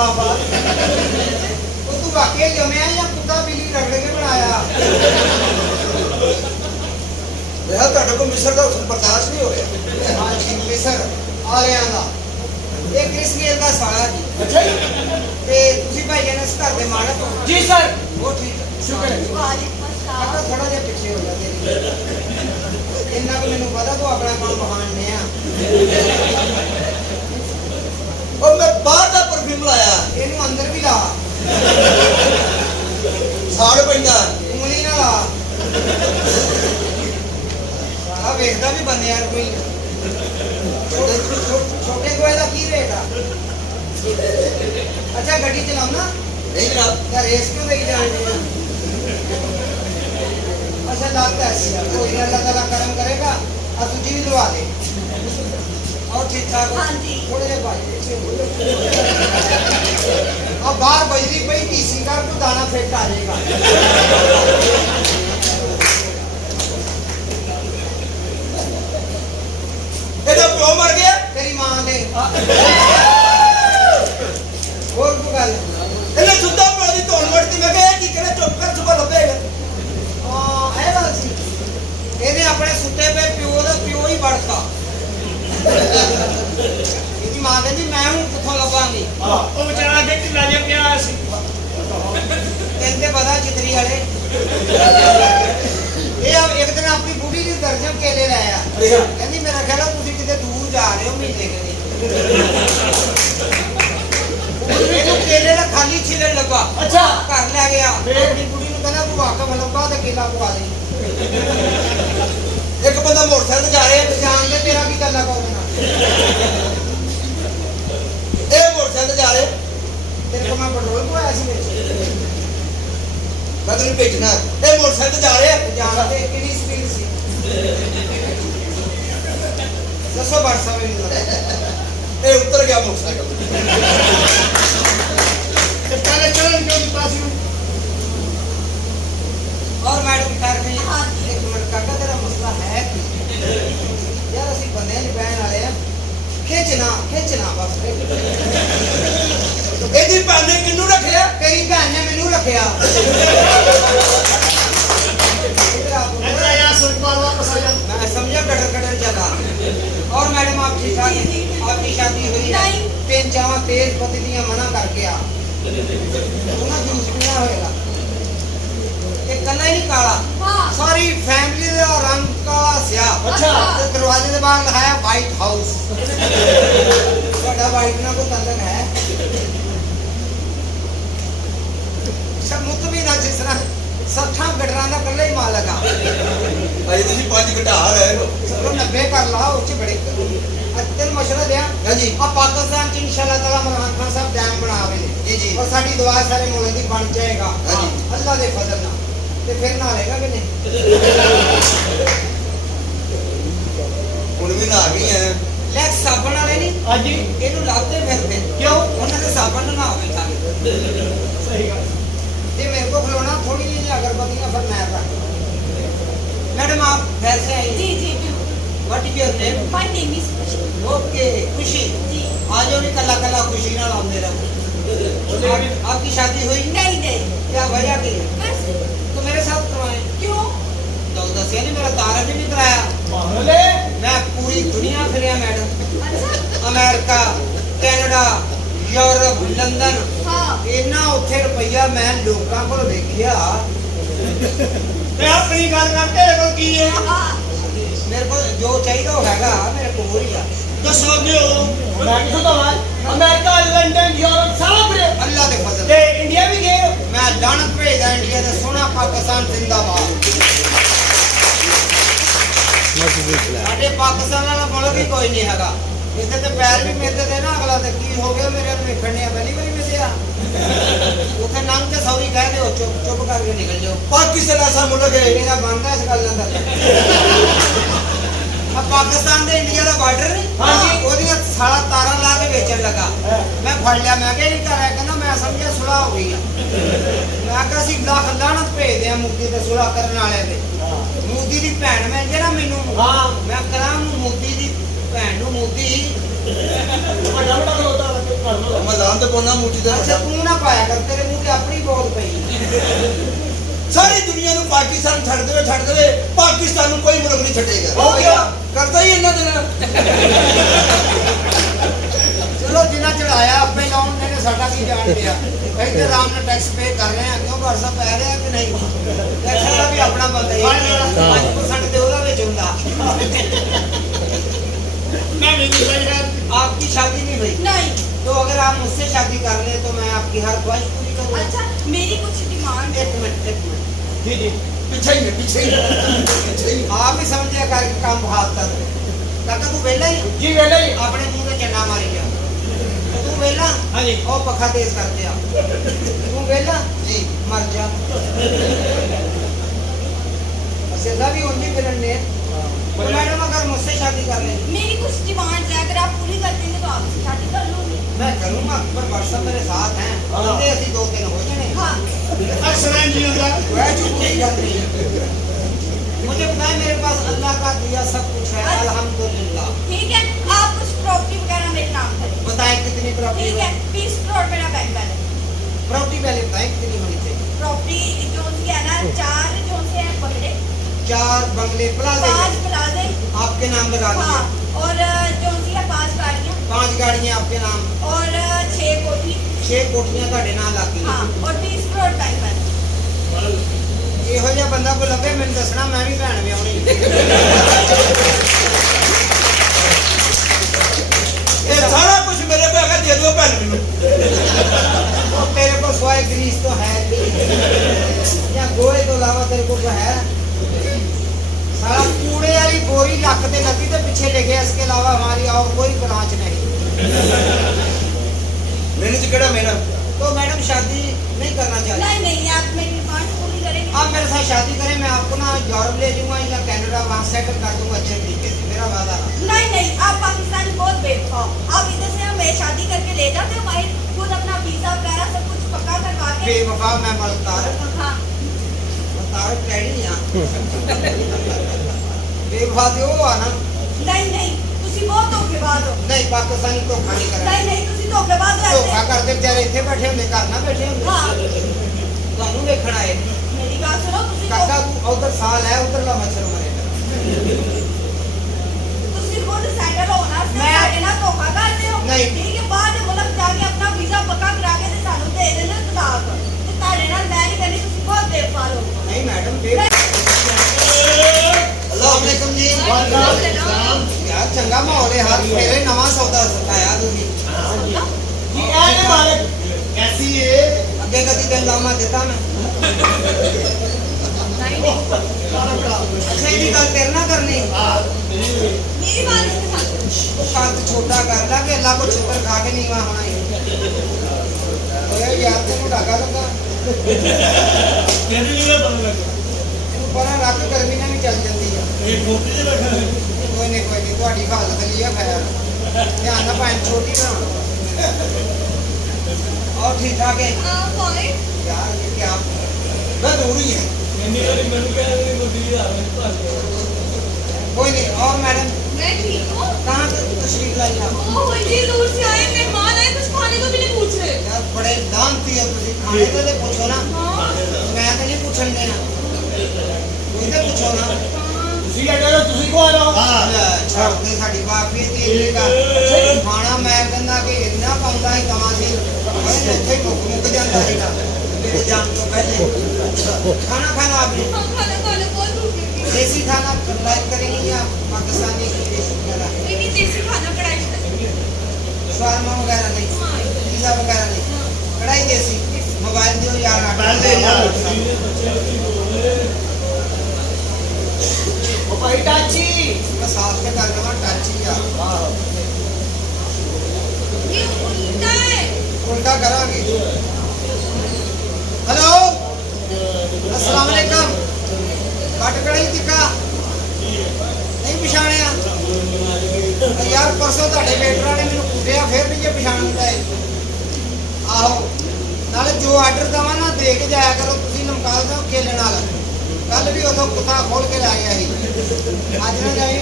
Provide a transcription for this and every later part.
क्या बात वो तू वाकई जमया या कुत्ता बिल्ली रगड़ के बनाया ਯਾਰ ਤੁਹਾਡੇ ਕੋਲ ਮਿਸਰ ਦਾ ਬਰਦਾਸ਼ਤ ਨਹੀਂ ਹੋ ਰਿਹਾ हाँ जी मिसर आलिया का ये क्रिस गेल का साला जी ਅੱਛਾ ਜੀ ते तुसी भाई जान इस घर दे मालक हो ਜੀ ਸਰ वो ठीक है शुक्र है पता थोड़ा जिहा पिछे हो जा तेरी इन्ना को मैनू पता तू अपना काम बहान ने आ ਉਹ ਮੈਂ ਬਾਹਰ ਦਾ ਪਰਫਿਊਮ ਲਾਇਆ ਇਹਨੂੰ ਅੰਦਰ ਵੀ ਲਾ ਸਾੜ ਪੈਂਦਾ ਉਂਗਲੀ ਨਾਲ ਲਾ ਆ ਵੇਖਦਾ ਵੀ ਬੰਦੇ ਯਾਰ ਕੋਈ ਛੋਟੇ ਗੋਏ ਦਾ ਕੀ ਰੇਟ ਆ ਅੱਛਾ ਗੱਡੀ ਚਲਾਉਣਾ ਨਹੀਂ ਜਨਾਬ ਯਾਰ ਰੇਸ ਕਿਉਂ ਦੇਈ ਜਾਂਦੇ ਆ अच्छा लगता है कोई अल्लाह ताला करम करेगा और तुझी भी दवा दे और ठीक ठाक हाँ जी। थोड़े जे भाई अब बाहर बजरी पई टीसी कर को दाना फेंक आ जाएगा ਇਹਦਾ ਪਿਓ ਮਰ ਗਿਆ तेरी मां दे और को गल ਇਹਨੇ ਸੁੱਤਾ ਪਿਓ ਦੀ ਧੌਣ ਵੜਦੀ ਮੈਂ ਕਿਹਾ ਇਹ ਕੀ ਕਰੇ ਚੁੱਪ ਕਰ ਸੁਬਾ ਲੱਭੇਗਾ हां ए गल सी ਇਹਨੇ ਆਪਣੇ ਸੁੱਤੇ ਪਏ ਪਿਓ ਦਾ ਪਿਓ ਹੀ ਵੜਤਾ ਇਹਦੀ ਮਾਂ ਕਹਿੰਦੀ ਮੈਂ ਹੁਣ ਕਿੱਥੋਂ ਲੱਭਾਂਗੀ ਉਹ ਵਿਚਾਰਾ ਅੱਗੇ ਢਿੱਲਾ ਜਿਹਾ ਪਿਆ ਸੀ ਕਹਿੰਦੇ ਪਤਾ ਚਿਤਰੀ ਵਾਲੇ ਇਹ ਇੱਕ ਦਿਨ ਆਪਣੀ ਬੁੜੀ ਦੀ ਦਰਜਨ ਕੇਲੇ ਲਾਇਆ ਕਹਿੰਦੀ ਮੇਰਾ ਖਿਆਲ ਆ ਤੁਸੀਂ ਕਿਤੇ ਦੂਰ ਜਾ ਰਹੇ ਹੋ ਮਹੀਨੇ ਕਦੇ ਇਹਨੂੰ ਕੇਲੇ ਦਾ ਖਾਲੀ ਛਿਲਣ ਲੱਗਾ ਅੱਛਾ ਘਰ ਲੈ ਗਿਆ ਆਪਣੀ ਬੁੜੀ ਨੂੰ ਕਹਿੰਦਾ ਤੂੰ ਵਾਕਫ ਲੱਗਾ ਤੇ ਕੇਲਾ ਪਵਾ ਦੇ ਇੱਕ ਬੰਦਾ ਮੋਟਰਸਾਈਕਲ ਤੇ ਜਾ ਰਿਹਾ ਜਾਣਦੇ ਤੇਰਾ ਕੀ ਗੱਲਾਂ ਪਾਉਣਾ ਇਹ ਮੋਟਰਸਾਈਕਲ ਤੇ ਜਾ ਰਿਹਾ ਤੇਰੇ ਕੋਲ ਮੈਂ ਪੈਟਰੋਲ ਪਵਾਇਆ ਸੀ ਵਿੱਚ ਮੈਂ ਤੈਨੂੰ ਭੇਜਣਾ ਇਹ ਮੋਟਰਸਾਈਕਲ ਤੇ ਜਾ ਰਿਹਾ ਜਾਣਦੇ ਕਿੰਨੀ ਸਪੀਡ ਸੀ ਦੱਸੋ ਵਟਸਐਪ ਮੈਨੂੰ ਇਹ ਉੱਤਰ ਗਿਆ ਮੋਟਰਸਾਈਕਲ ਤੋਂ। ਤੇ ਪਹਿਲੇ ਚੱਲਣ ਕਿਉਂ ਦਿੱਤਾ ਸੀ और मैडम खैर कहीं हाँ जी। एक मिनट काका तेरा मसला है की यार असि बंदे नहीं बहन वाले हैं खिंचना बस ਇਹਦੀ ਭੈਣ ਨੇ ਕਿਹਨੂੰ ਰੱਖਿਆ तेरी भैन ने मैनू रखिया ਇੱਧਰ ਆ ਯਾਰ ਸੁਰਪਾਲ ਵਾਪਸ ਆ ਜਾ मैं समझा कटर जगह और मैडम आप ठीक ठाक जी, जी। आपकी शादी हुई है नहीं। तीन चावा तेज पति दियां मना करके आ तू ना जूस पीना होएगा ये कला ही नहीं काला हाँ। सारी फैमिली का रंग काला स्या अच्छा। ते दरवाजे के बाहर लिखाया व्हाइट हाउस बड़ा व्हाइट ना को तंदन है सब मुत भी ना जिस तरह सठा गटरा का कला ही माल लगा ਅਜੇ ਤੁਸੀਂ 5 ਘਟਾ ਰਹੇ ਹੋ चलो 90 कर ला उच्च बड़े तेन मशवरा दिया ਹਾਂਜੀ अब पाकिस्तान च इंशाल्लाह ताला इमरान खान साहब डैम बना रहे हैं जी जी और साडी दुआ सारे मुल्क दी बन जाएगा हाँ जी। अल्लाह दे फजल नाल ते फिर ना लेगा कि नहीं ਹੁਣ ਵੀ ਨਾ ਗਈ ਹੈ लेग साबन वाले नहीं ਹਾਂਜੀ ਇਹਨੂੰ ਲਾਉਂਦੇ ਫਿਰਦੇ ਕਿਉਂ ਉਹਨਾਂ ਦੇ ਸਾਬਣ ਨਾ ਹੋਵੇ ਸਾਰੇ ਸਹੀ ਗੱਲ ਤੇ ਮੇਰੇ को खिलौना थोड़ी जी अगरबत्तियां फरमाया था मैडम आप वैसे आई जी जी what is your name my name is Khushi okay Khushi ji आज भी कला कला खुशी नाल आंदे रहो आपकी शादी हुई नहीं नहीं क्या वजह की कैसे तो मेरे साथ करवाएं क्यों तो दसिया नहीं मेरा तारा भी नहीं कराया ਮਾਹਲੇ मैं पूरी दुनिया फिरिया मैडम अच्छा अमेरिका कनाडा यूरोप लंदन हाँ इन्ना उत्थे रुपया मैं लोकां कोल वेखिया ਤੇ ਆਪਣੀ ਗੱਲ ਕਰਦੇ ਕੋ ਕੀ ਹੈ हाँ मेरे को जो चाहिए वो हैगा मेरे को ही आ ਦੱਸੋ ਦਿਓ ਮੈਂ ਕਿਥੋਂ ਦਵਾਂ ਅਮਰੀਕਾ ਲੰਡਨ ਯੂਰਪ ਸਾਰਾ ਫਿਰੇ अल्लाह दे फजल ਤੇ ਇੰਡੀਆ ਵੀ ਗਏ ਹੋ? मैं लानत भेजदा इंडिया दा सोना पाकिस्तान जिंदाबाद साडे पाकिस्तान वाला मुल्क ही कोई नहीं हैगा इत्थे ते पैर भी मिलदे ते ना अगला ते की हो गया मेरे ने वेखणे पहली बारी मिलिया उथे नाम ते सौरी कह दे चुप चुप करके निकल जाओ ਪਾਕਿਸਤਾਨ ਐਸਾ ਮੁਲਕ ਹੈ मेरा बनदा इस गल दा अब पाकिस्तान दे इंडिया दा बॉर्डर नहीं हाँ जी। ओदियां साला तारा ला के बेचन लगा मैं फड़ लिया मैं क्या नहीं कर रहा कहना मैं समझिया सुलह हो गई है मैं कहा सी लाख लानत भेज दिया मुफ्ती ते सुलह करने वाले ते मोदी दी भैन मैं जेड़ा मेनू हाँ मैं करा मोदी दी भैन नु मोदी ਵੱਡਾ ਵੱਡਾ ਖਲੋਤਾ ਕਰ ਲੋ ਮਜ਼ਾ ਹਰਾਮ ਤੇ ਪੋਨਾ ਮੂਠੀ ਦੇ ਅੱਛਾ ਤੂੰ ਨਾ ਪਾਇਆ ਕਰ, ਤੇਰੇ ਮੂੰਹ ਤੇ ਆਪਣੀ ਬੋਲ ਪਈ। ਸਾਰੀ ਦੁਨੀਆ ਨੂੰ ਪਾਕਿਸਤਾਨ ਛੱਡ ਦੇਵੇ ਪਾਕਿਸਤਾਨ ਨੂੰ ਕੋਈ ਮੁਲਕ ਨਹੀਂ ਛੱਡੇਗਾ ਹੋ ਗਿਆ। ਕਰਦਾ ਹੀ ਇਹਨਾਂ ਦੇ ਨਾਲ। ਚਲੋ ਜਿੰਨਾ ਚੜਾਇਆ ਆਪੇ ਲਾਉਣ ਨੇ, ਸਾਡਾ ਕੀ ਜਾਣ ਪਿਆ। ਅਸੀਂ ਤੇ ਆਰਾਮ ਨਾਲ ਟੈਕਸ ਪੇ ਕਰ ਰਹੇ ਆ, ਕਿਉਂ ਵਰਸਾ ਪੈ ਰਿਹਾ ਕਿ ਨਹੀਂ। ਟੈਕਸ ਦਾ ਵੀ ਆਪਣਾ ਬੰਦਾ ਹੀ 5% ਤੇ ਉਹਦਾ ਵਿੱਚ ਹੁੰਦਾ। आपकी शादी नहीं हुई? नहीं। तो अगर आप मुझसे शादी कर ले तो मैं आपकी हर ख्वाहिश पूरी करूँगा। अच्छा मेरी कुछ डिमांड। एक मिनट जी जी ਪਿੱਛੇ ਹੀ आप ही समझ लिया कर काम भाग कर। काका तू वेला ही जी वेला ही अपने मुंह पे चन्ना मारी जा। तू वेला हाँ जी और पखा तेज कर दिया। तू वेला जी मर जा। सेदा भी उन्हीं मिलन ने। तो मैडम अगर मुझसे शादी कर ले मेरी कुछ डिमांड है, अगर आप पूरी कर देंगे तो आपसे शादी कर लूंगी। मैं करूँगा, पर व्हाट्सएप मेरे साथ हैं। बंदे ऐसी 2-3 हो जाने। हाँ वह चुप नहीं कर रही। मुझे पता है मेरे पास अल्लाह का दिया सब कुछ है, अल्हम्दुलिल्लाह। ठीक है, आप कुछ प्रॉपर्टी वगैरह मेरे नाम करें। बताएं कितनी प्रॉपर्टी ठीक है, 20 करोड़ मेरा बैंक बैलेंस। प्रॉपर्टी पहले बताएं कितनी होनी चाहिए। प्रॉपर्टी जो सी है ना, 4 जो से है बंगले, 4 बंगले प्लाजे 5 प्लाजे। आपके नाम लगा दिए। हाँ, और जो सी है 5 गाड़ियाँ 5 गाड़ियाँ आपके नाम और 6 कोठी। 6 कोठियाँ ਤੁਹਾਡੇ नाम लग गई। हाँ, और 20 करोड़ बैंक बैलेंस। ਇਹੋ ਜਿਹਾ ਬੰਦਾ ਕੋ ਲੱਭੇ ਮੈਨੂੰ ਦੱਸਣਾ, ਮੈਂ ਵੀ ਭੈਣ ਵਿਆਹਣੀ। ਇਹ ਸਾਰਾ ਕੁਝ ਮੇਰੇ ਕੋਲ ਹੈਗਾ, ਦੇ ਦਿਓ ਭੈਣ ਮੈਨੂੰ। और तेरे को स्वाय ग्रीस तो है नहीं या गोए तो अलावा तेरे को क्या है। सारा कूड़े वाली बोरी लक ते लगी तो पीछे लिखे इसके अलावा हमारी और कोई ब्रांच नहीं। ਮੈਨੂੰ ਚ ਕਿਹੜਾ ਮੇਰਾ तो मैडम शादी नहीं करना चाहिए। नहीं नहीं, आप मेरी डिमांड पूरी करेंगे। आप मेरे साथ शादी करें, मैं आपको ना यूरोप ले जाऊंगा या कनाडा, वहाँ सेटल कर दूंगा अच्छे तरीके से, मेरा वादा रहा। नहीं नहीं, आप पाकिस्तानी बहुत बेवकूफ। आप इधर से हमें शादी करके ले जाते हो, वहीं खुद अपना वीजा वगैरह सब कुछ पक्का करवा के। बेवफा मैं मलतार हाँ मलतार डैडी यहाँ बेवफा दे वो आना। नहीं नहीं, तुसी बहुत धोखेबाज हो। नहीं पाकिस्तानी धोखा नहीं करना। नहीं नहीं, तुसी धोखेबाज हो धोखा ऐसे। करते बेचारे इतने बैठे होंगे, घर ना बैठे होंगे। हाँ ਤੁਹਾਨੂੰ ਵੇਖਣਾ ਹੈ। मेरी बात सुनो, तुसी ਕਾਕਾ ਤੂੰ ਉਧਰ ਸਾਲ ਹੈ, ਉਧਰਲਾ ਮੱਛਰ ਮਰੇਗਾ। तुसी खुद सेटल हो ना, मैं- साडे नाल धोखा करते हो। नहीं। ठीक है, बाहर दे मुल्क जाके अपना वीजा पक्का करा के ते सानू दे देना तलाक। ते ताडे नाल मैं नहीं करनी, तुसी बहुत बेवकूफ हो। नहीं मैडम बे अस्सलाम जी। यार चंगा माहौल है, हाथ फेरे नवा सौदा सताया तूने। जी ए ने मालिक कैसी है ਅੱਗੇ ਕਦੀ ਤੈਨੂੰ ਲਾਮਾ ਦਿੱਤਾ ਮੈਂ। नहीं नहीं, ਅੱਛਾ ਇਹਦੀ ਗੱਲ ਤੇਰੇ ਨਾਲ ਕਰਨੀ। मेरी बात इसके साथ। ਉਹ ਕੱਦ ਛੋਟਾ ਕਰ ਲਾ ਕਿ ਅੱਲਾ ਕੋ ਛੁੱਕਰ ਖਾ ਕੇ ਨੀਵਾ ਹੋਣਾ ਹੀ। ਓਏ ਯਾਰ ਤੈਨੂੰ ਢਾਗਾ ਲੱਗਾ। ਤੂੰ ਪਰਾਂ ਰੱਖ, ਗਰਮੀ ਨਾਲ ਵੀ ਚੱਲ ਜਾਂਦੀ ਆ। ਕੋਈ ਨਹੀਂ ਤੁਹਾਡੀ ਹਾਲਤ ਲਈ ਆ ਖੈਰ। ਧਿਆਨ ਨਾਲ ਭੈਣ ਛੋਟੀ ਨਾ। और ठीक ठाक है कौन है? यार ये क्या मैं दूरी है। कोई नहीं। और मैडम मैं ठीक हूँ। कहाँ से तशरीफ लाई आप? ओह, इतनी दूर से आए मेहमान आए, कुछ खाने को भी नहीं पूछ रहे। यार बड़े दांती है तुझे, खाने तो ले पूछो ना। हाँ मैं तो नहीं पूछन देना, कोई तो पूछो ना। ਤੁਸੀਂ ਕਹਿੰਦੇ ਹੋ ਤੁਸੀਂ ਕੋ ਆਲੋ ਛੱਡ ਦੇ ਸਾਡੀ ਬਾਪੀ ਤੇ ਇਹਦਾ ਖਾਣਾ ਮੈਂ ਕਹਿੰਦਾ ਕਿ ਇੰਨਾ ਪਾਉਂਦਾ ਹੀ ਕਮਾਂ ਸੀ ਮੈਂ ਉੱਥੇ ਹੀ ਮੁੱਕ ਜਾਂਦਾ ਸੀਗਾ ਮੇਰੇ ਜਾਣ ਤੋਂ ਪਹਿਲੇ। खाना खाना आपने हाँ, खाना खाना बहुत भूख लगी। देसी खाना लाइक करेंगे या पाकिस्तानी देसी वगैरह? नहीं नहीं, देसी खाना कढ़ाई में। शवारमा वगैरह नहीं, हाँ पिज्जा वगैरह नहीं, कढ़ाई देसी। मोबाइल दो यार, ਉਹ ਭਾਈ ਟਾਚੀ मैं साफ से कर दूंगा टच ही यार। ये उल्टा है। उल्टा करांगे। हेलो अस्सलाम वालेकुम। कट कढ़ाई तिक्का नहीं पछाणिया यार, परसों ਤੁਹਾਡੇ ਵੇਟਰਾਂ ਨੇ ਮੈਨੂੰ ਕੁੱਟਿਆ, ਫਿਰ ਵੀ ਜੇ ਪਛਾਣਦਾ ਹੈ। ਆਹੋ ਨਾਲੇ ਜੋ ਆਰਡਰ ਦਵਾ ਨਾ ਦੇ ਕੇ ਜਾਇਆ ਕਰੋ, ਤੁਸੀਂ ਲਮਕਾ ਦਿਓ ਕੇਲੇ ਨਾਲ। ਕੱਲ ਵੀ ਉਥੋਂ ਕੁੱਤਾ ਖੋਲ ਕੇ ਲੈ ਗਿਆ ਸੀ, ਅੱਜ ਨਾ ਜਾਈ।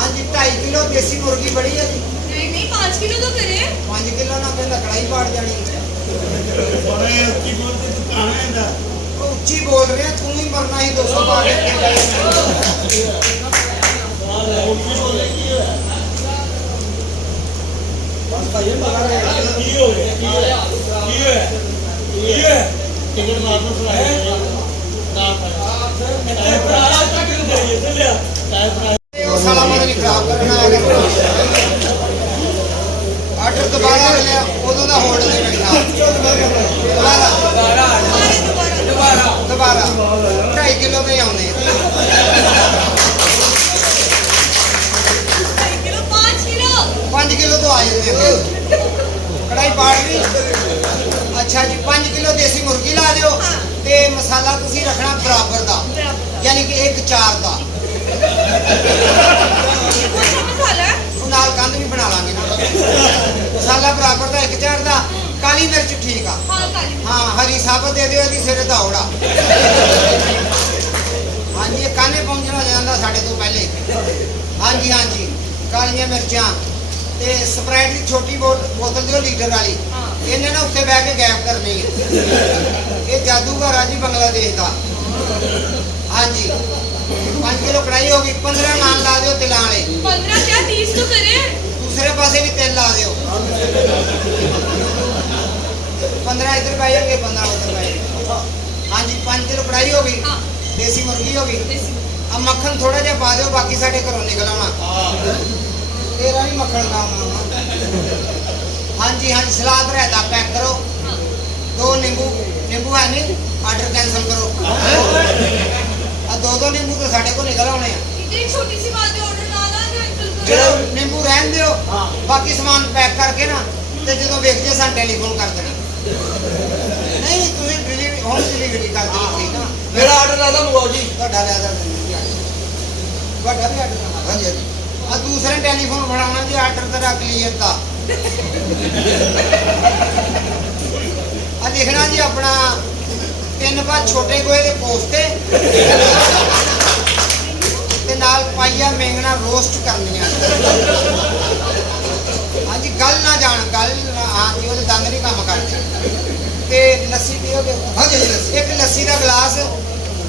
हाँ जी 2.5 किलो देसी मुर्गी बड़ी है जी। नहीं नहीं 5 किलो तो करे 5 किलो ना कहता कड़ाई पाड़ जानी। ਬੜੇ ਉੱਚੀ ਬੋਲਦੇ ਤੂੰ ਕਹਾਂ ਇਹਦਾ वो उच्ची बोल रहे हैं, तू ही मरना ही 200 पा के। ਬਸ ਭਾਈ ਮਗਾ ਰਿਹਾ ਕੀ ਹੋ ਗਿਆ ਕੀ ਹੋਇਆ ਕੀ ਹੈ टिकट वापस लाए ना ਇਹ ਪ੍ਰਾਰਾ ਤੱਕ ਜਾਈਏ ਚੱਲਿਆ ये वो साला मतलब नहीं खराब करना है। ऑर्डर दोबारा लिया, उदों दा होल्ड नहीं बैठा। दोबारा दोबारा 2.5 किलो पे ही आने। 5 किलो तो आ जाते हैं। कढ़ाई पाड़ ली। अच्छा जी 5 किलो देसी मुर्गी ला दियो ते मसाला तुसी रखना बराबर दा, यानी कि 1:4 दा। वो नाल कंध भी बना लांगे ना। मसाला बराबर दा 1:4 दा। काली मिर्च ठीक आ। हाँ हरी साबत दे दियो, ਇਹਦੀ ਸਿਰੇ ਦੌੜਾ। हाँ जी ये काने पहुंचना ਜਾਂਦਾ ਸਾਡੇ ਤੋਂ ਪਹਿਲੇ। हाँ जी ਕਾਲੀਆਂ ਮਿਰਚਾਂ ਤੇ ਸਪਰਾਈਟ ਦੀ ਛੋਟੀ ਬੋਤਲ ਦਿਓ ਲੀਟਰ ਵਾਲੀ। ਇਹਨੇ ਨਾ ਉੱਤੇ ਬਹਿ ਕੇ ਗੈਪ ਕਰਨੀ ਹੈ। ਇਹ ਜਾਦੂਗਰ ਆ ਜੀ ਬੰਗਲਾਦੇਸ਼ ਦਾ। हाँ जी 5 किलो कढ़ाई होगी। 15 नान ला दियो तिलां वाले। 15 क्या 30 तो करे दूसरे पासे भी तेल ला दियो। 15 इधर पाएंगे 15 उधर पाएंगे। हाँ जी 5 किलो कढ़ाई होगी। देसी मुर्गी होगी। अब मक्खन थोड़ा जिहा पा दियो, बाकी साढ़े घरों निकल आना। तेरा नहीं मक्खन खाना। हाँ जी सलाद रायता पैक करो। 2 नींबू है नहीं, ऑर्डर कैंसिल करो। 2 नींबू तो साढ़े को निकल आने। इतनी छोटी सी बात है ऑर्डर ना ना कैंसिल चलो करो नींबू रहन दियो, बाकी सामान पैक करके ना ते जो वेख जे सन टेलीफोन कर देना। नहीं तुम डिलीवरी होम डिलीवरी कर देना ठीक ना। ਮੇਰਾ ਆਰਡਰ ਆਦਾ ਮੰਗਾਓ ਜੀ ਤੁਹਾਡਾ ਲੈ ਆਦਰ ਵੱਡਾ ਵੀ ਆਰਡਰ ਹਾਂ ਜੀ। ਆ ਦੂਸਰੇ ਟੈਲੀਫੋਨ ਬਣਾਉਣਾ ਜੀ ਆਰਡਰ ਤੇਰਾ ਕਲੀਅਰ ਦਾ। ਆ ਦੇਖਣਾ ਜੀ ਆਪਣਾ 3 ਬਾਰ ਛੋਟੇ ਗੋਏ ਦੇ ਪੋਸਤੇ ਤੇ ਨਾਲ ਪਾਈਆ ਮੇਂਗਣਾ ਰੋਸਟ ਕਰਨੀਆਂ। ਹਾਂਜੀ ਗੱਲ ਨਾ ਜਾਣ ਗੱਲ ਹਾਂ ਜੀ ਉਹਦੇ ਦੰਦ ਨਹੀਂ ਕੰਮ ਕਰਦੇ। ਤੇ ਲੱਸੀ ਪੀਓਗੇ? ਹਾਂਜੀ ਲੱਸੀ। ਇੱਕ ਲੱਸੀ ਦਾ ਗਲਾਸ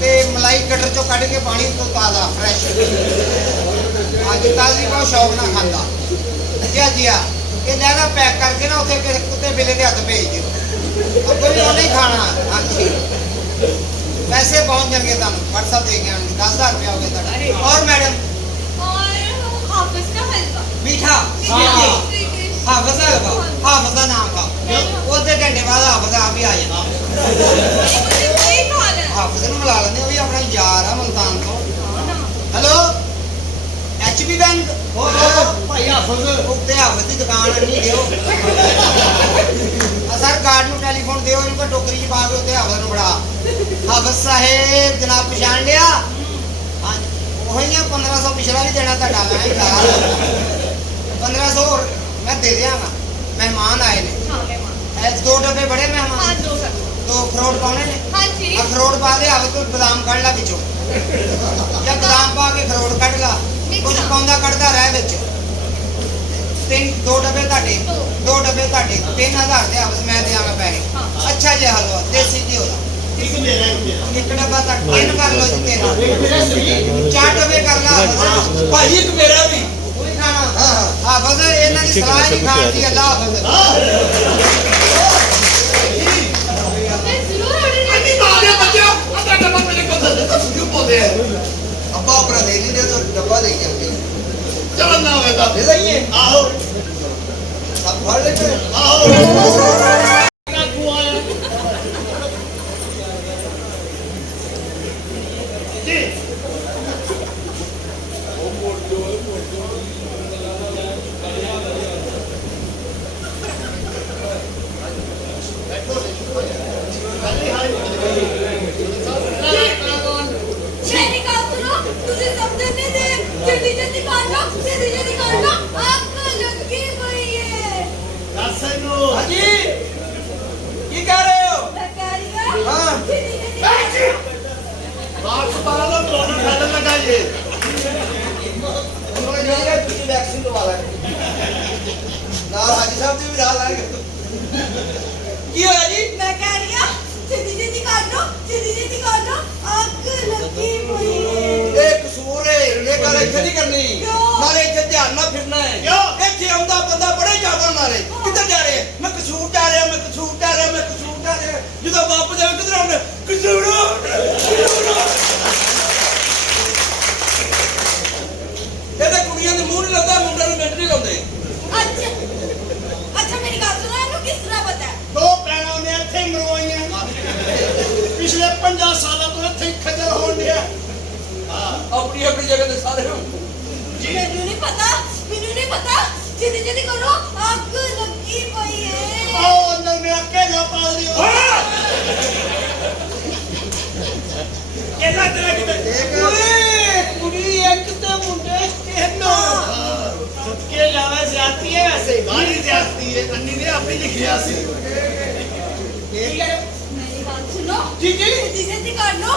ਤੇ ਮਲਾਈ ਕਟਰ ਚੋਂ ਕੱਢ ਕੇ ਪਾਣੀ ਤੋਂ ਤਾਜ਼ਾ ਫਰੈਸ਼। ਹਾਂਜੀ ਤਾਜ਼ੀ ਪਾਓ ਸ਼ੌਕ ਨਾਲ ਖਾਂਦਾ ਜੀ ਆ। ਇਹ ਲੈਣਾ ਪੈਕ ਕਰਕੇ ਨਾ ਉੱਥੇ ਕਿਸੇ ਕੁੱਤੇ ਬਿੱਲੇ ਦੇ ਹੱਥ ਭੇਜ ਦਿਓ। ਅੱਗੋਂ ਵੀ ਉਹਨੇ ਹੀ ਖਾਣਾ। ਹਾਂਜੀ पैसे पहुंच जाएंगे तुम व्हाट्सएप दे के 10,000 रुपया हो गया और मैडम और हाफिज का हलवा मीठा हाफिज हलवा। हाफिज का नाम था उधर घंटे बाद हाफिज आप ही आ जाना। मुझे वही खाना है हाफिज ਨੂੰ ਮਿਲਾ ਲੈਂਦੇ, ਉਹ ਵੀ ਆਪਣਾ ਯਾਰ ਆ ਮੁਲਤਾਨ ਤੋਂ। ਹੈਲੋ ਐਚਪੀ ਬੈਂਕ भाई हाफिज ਉੱਤੇ ਹਾਫਿਜ਼ ਦੀ ਦੁਕਾਨ ਨਹੀਂ ਦਿਓ। सर गार्ड ਨੂੰ ਟੈਲੀਫੋਨ ਦਿਓ, ਇਹਨੂੰ ਕੋ ਟੋਕਰੀ ਚ ਪਾ ਕੇ ਉੱਤੇ ਹਾਫਿਜ਼ ਨੂੰ ਫੜਾ। ਹਾਫਿਜ਼ ਸਾਹਿਬ ਜਨਾਬ ਪਛਾਣ ਲਿਆ? ਹਾਂ ਉਹੀ ਆ 1500 ਪਿਛਲਾ ਵੀ ਦੇਣਾ ਤੁਹਾਡਾ। ਮੈਂ ਹੀ ਕਹਾ 1500 ਹੋਰ ਮੈਂ ਦੇ ਦਿਆਂਗਾ। ਮਹਿਮਾਨ ਆਏ ਨੇ। हाँ मेहमान 2 ਡੱਬੇ ਬੜੇ ਮਹਿਮਾਨ। हाँ 2 कर 2 ਅਖਰੋਟ ਪਾਉਣੇ ਨੇ। हाँ जी ਅਖਰੋਟ ਪਾ ਦੇ ਹਾਫਿਜ਼ ਤੋਂ ਬਦਾਮ ਕੱਢ ਲਾ ਵਿੱਚੋਂ, ਜਾਂ ਬਦਾਮ ਪਾ ਕੇ ਅਖਰੋਟ ਕੱਢ ਲਾ। ਕੁਝ ਪਾਉਂਦਾ ਕੱਢਦਾ ਰਹਿ ਵਿੱਚ। 2 ਡੱਬੇ ਤੁਹਾਡੇ 2 ਡੱਬੇ ਤੁਹਾਡੇ 3000 ਦੇ ਹਾਫਿਜ਼ ਮੈਂ ਦਿਆਂਗਾ ਪੈਸੇ। ਅੱਛਾ ਜੀ ਹਲਵਾ ਦੇਸੀ ਘਿਓ ਦਾ एक मेरा 1 ਡੱਬਾ ਤਾਂ 3 ਕਰ ਲਓ ਜੀ ਤੇਰਾ। 4 ਡੱਬੇ ਕਰ ਲਾ ਹਾਫਿਜ਼। ਭਾਈ ਇੱਕ ਮੇਰਾ ਵੀ ਪੂਰੀ ਖਾਣਾ ਹਾਫਿਜ਼ ਇਹਨਾਂ ਦੀ ਸਲਾਹ ਨਹੀਂ ਖਾਣ ਦੀ। ਅੱਲਾ ਹਾਫਿਜ਼। मैं जरूर ऑर्डर ਅੰਨੀ ਮਾਰੇ ਬੱਚਿਓ ਅੱਧਾ ਡੱਬਾ ਮੇਰੇ ਕੋਲ ਦੇ ਤਾਂ ਸੁਣਿਓ ਪੋਦੇ ਅੱਬਾ ਆਪਣਾ ਦੇ ਨਹੀਂ ਦੇ ਤਾਂ ਡੱਬਾ ਦੇ ਕੇ ਆਉਂਦੇ ਚਲੋ ਨਾ ਹੋਵੇਗਾ ਦੇ ਦਈਏ। ਆਹੋ ਸਭ ਫੜ ਲੈ ਕੇ ਆਹੋ ਜੀ मेरी बात सुनो तुझे समझ नहीं दे जल्दी जल्दी कर लो आपको लगी हुई है ਦੱਸ ਇਹਨੂੰ ਹਾਂਜੀ ਕੀ ਕਹਿ ਰਹੇ ਹੋ? मैं कह रही हूं हाँ। जल्दी जल्दी ਬਾਕਸ ਪਾ ਲਓ ਤੁਹਾਨੂੰ ਖਾਣ ਲਗਾ ਜੇ ਉਹ ਜਿਹੜੀ ਵੀ ਲਵਾ ਲਾਂਗੇ ਨਾਲ ਹਾਜੀ ਸਾਹਿਬ ਦੀ ਵੀ ਲਾ ਲਾਂਗੇ ਕੀ ਹੋਇਆ ਜੀ मैं कह रही हूँ छेती कर दो आग लगी हुई है ਇਹ ਕਸੂਰ ਹੈ ਇਹ ਗੱਲ ਇੱਥੇ ਨਹੀਂ ਕਰਨੀ ਕਿਉਂ? ਨਾਲੇ ਇੱਥੇ ਧਿਆਨ ਨਾਲ ਫਿਰਨਾ ਹੈ ਕਿਉਂ? ਇੱਥੇ ਆਉਂਦਾ ਬੰਦਾ ਬੜੇ ਜਾਗਣ ਨਾਲੇ ਕਿੱਧਰ ਜਾ ਰਹੇ ਮੈਂ ਕਸੂਰ ਜਾ ਰਿਹਾ ਜਦੋਂ ਵਾਪਸ ਜਾਵੇ ਕਿੱਧਰ ਆਉਂਦਾ ਕਸੂਰ ਇਹਦੇ ਕੁੜੀਆਂ ਦੇ ਮੂੰਹ ਨਹੀਂ ਲੱਗਦਾ ਮੁੰਡਿਆਂ ਨੂੰ ਮਿੰਟ ਨਹੀਂ ਲਾਉਂਦੇ अच्छा मेरी बात सुनो इनको किस तरह पता है ਦੋ ਪੈਣਾ ਨੇ ਇੱਥੇ ਹੀ ਮਰਵਾਈਆਂ ਪਿਛਲੇ 50 ਸਾਲਾਂ ਤੋਂ ਇੱਥੇ ਹੀ ਖੱਜਲ ਹੋਣ ਡਿਆ ਆਪਣੀ ਆਪਣੀ ਜਗ੍ਹਾ ਤੇ ਸਾਰੇ ਹੋ मैनू नहीं पता छेती करो आग लगी हुई है ਆਓ ਅੰਦਰ ਮੇਰਾ ਕੇਲਾ ਪਾ ਦਿਓ ਕੇਲਾ ਤੇਰਾ ਕਿਤੇ ਕੁੜੀ ਇੱਕ ਤੇ ਮੁੰਡੇ ਤਿੰਨ ਸਦਕੇ ਜਾਵੇ ਜ਼ਿਆਦਤੀ ਹੈ ਵੈਸੇ ਗਾੜੀ ਜ਼ਿਆਦਤੀ ਹੈ ਅੰਨੀ ਨੇ ਆਪੇ ਲਿਖਿਆ ਸੀ मेरी बात सुनो जी, जी। छेती कर लो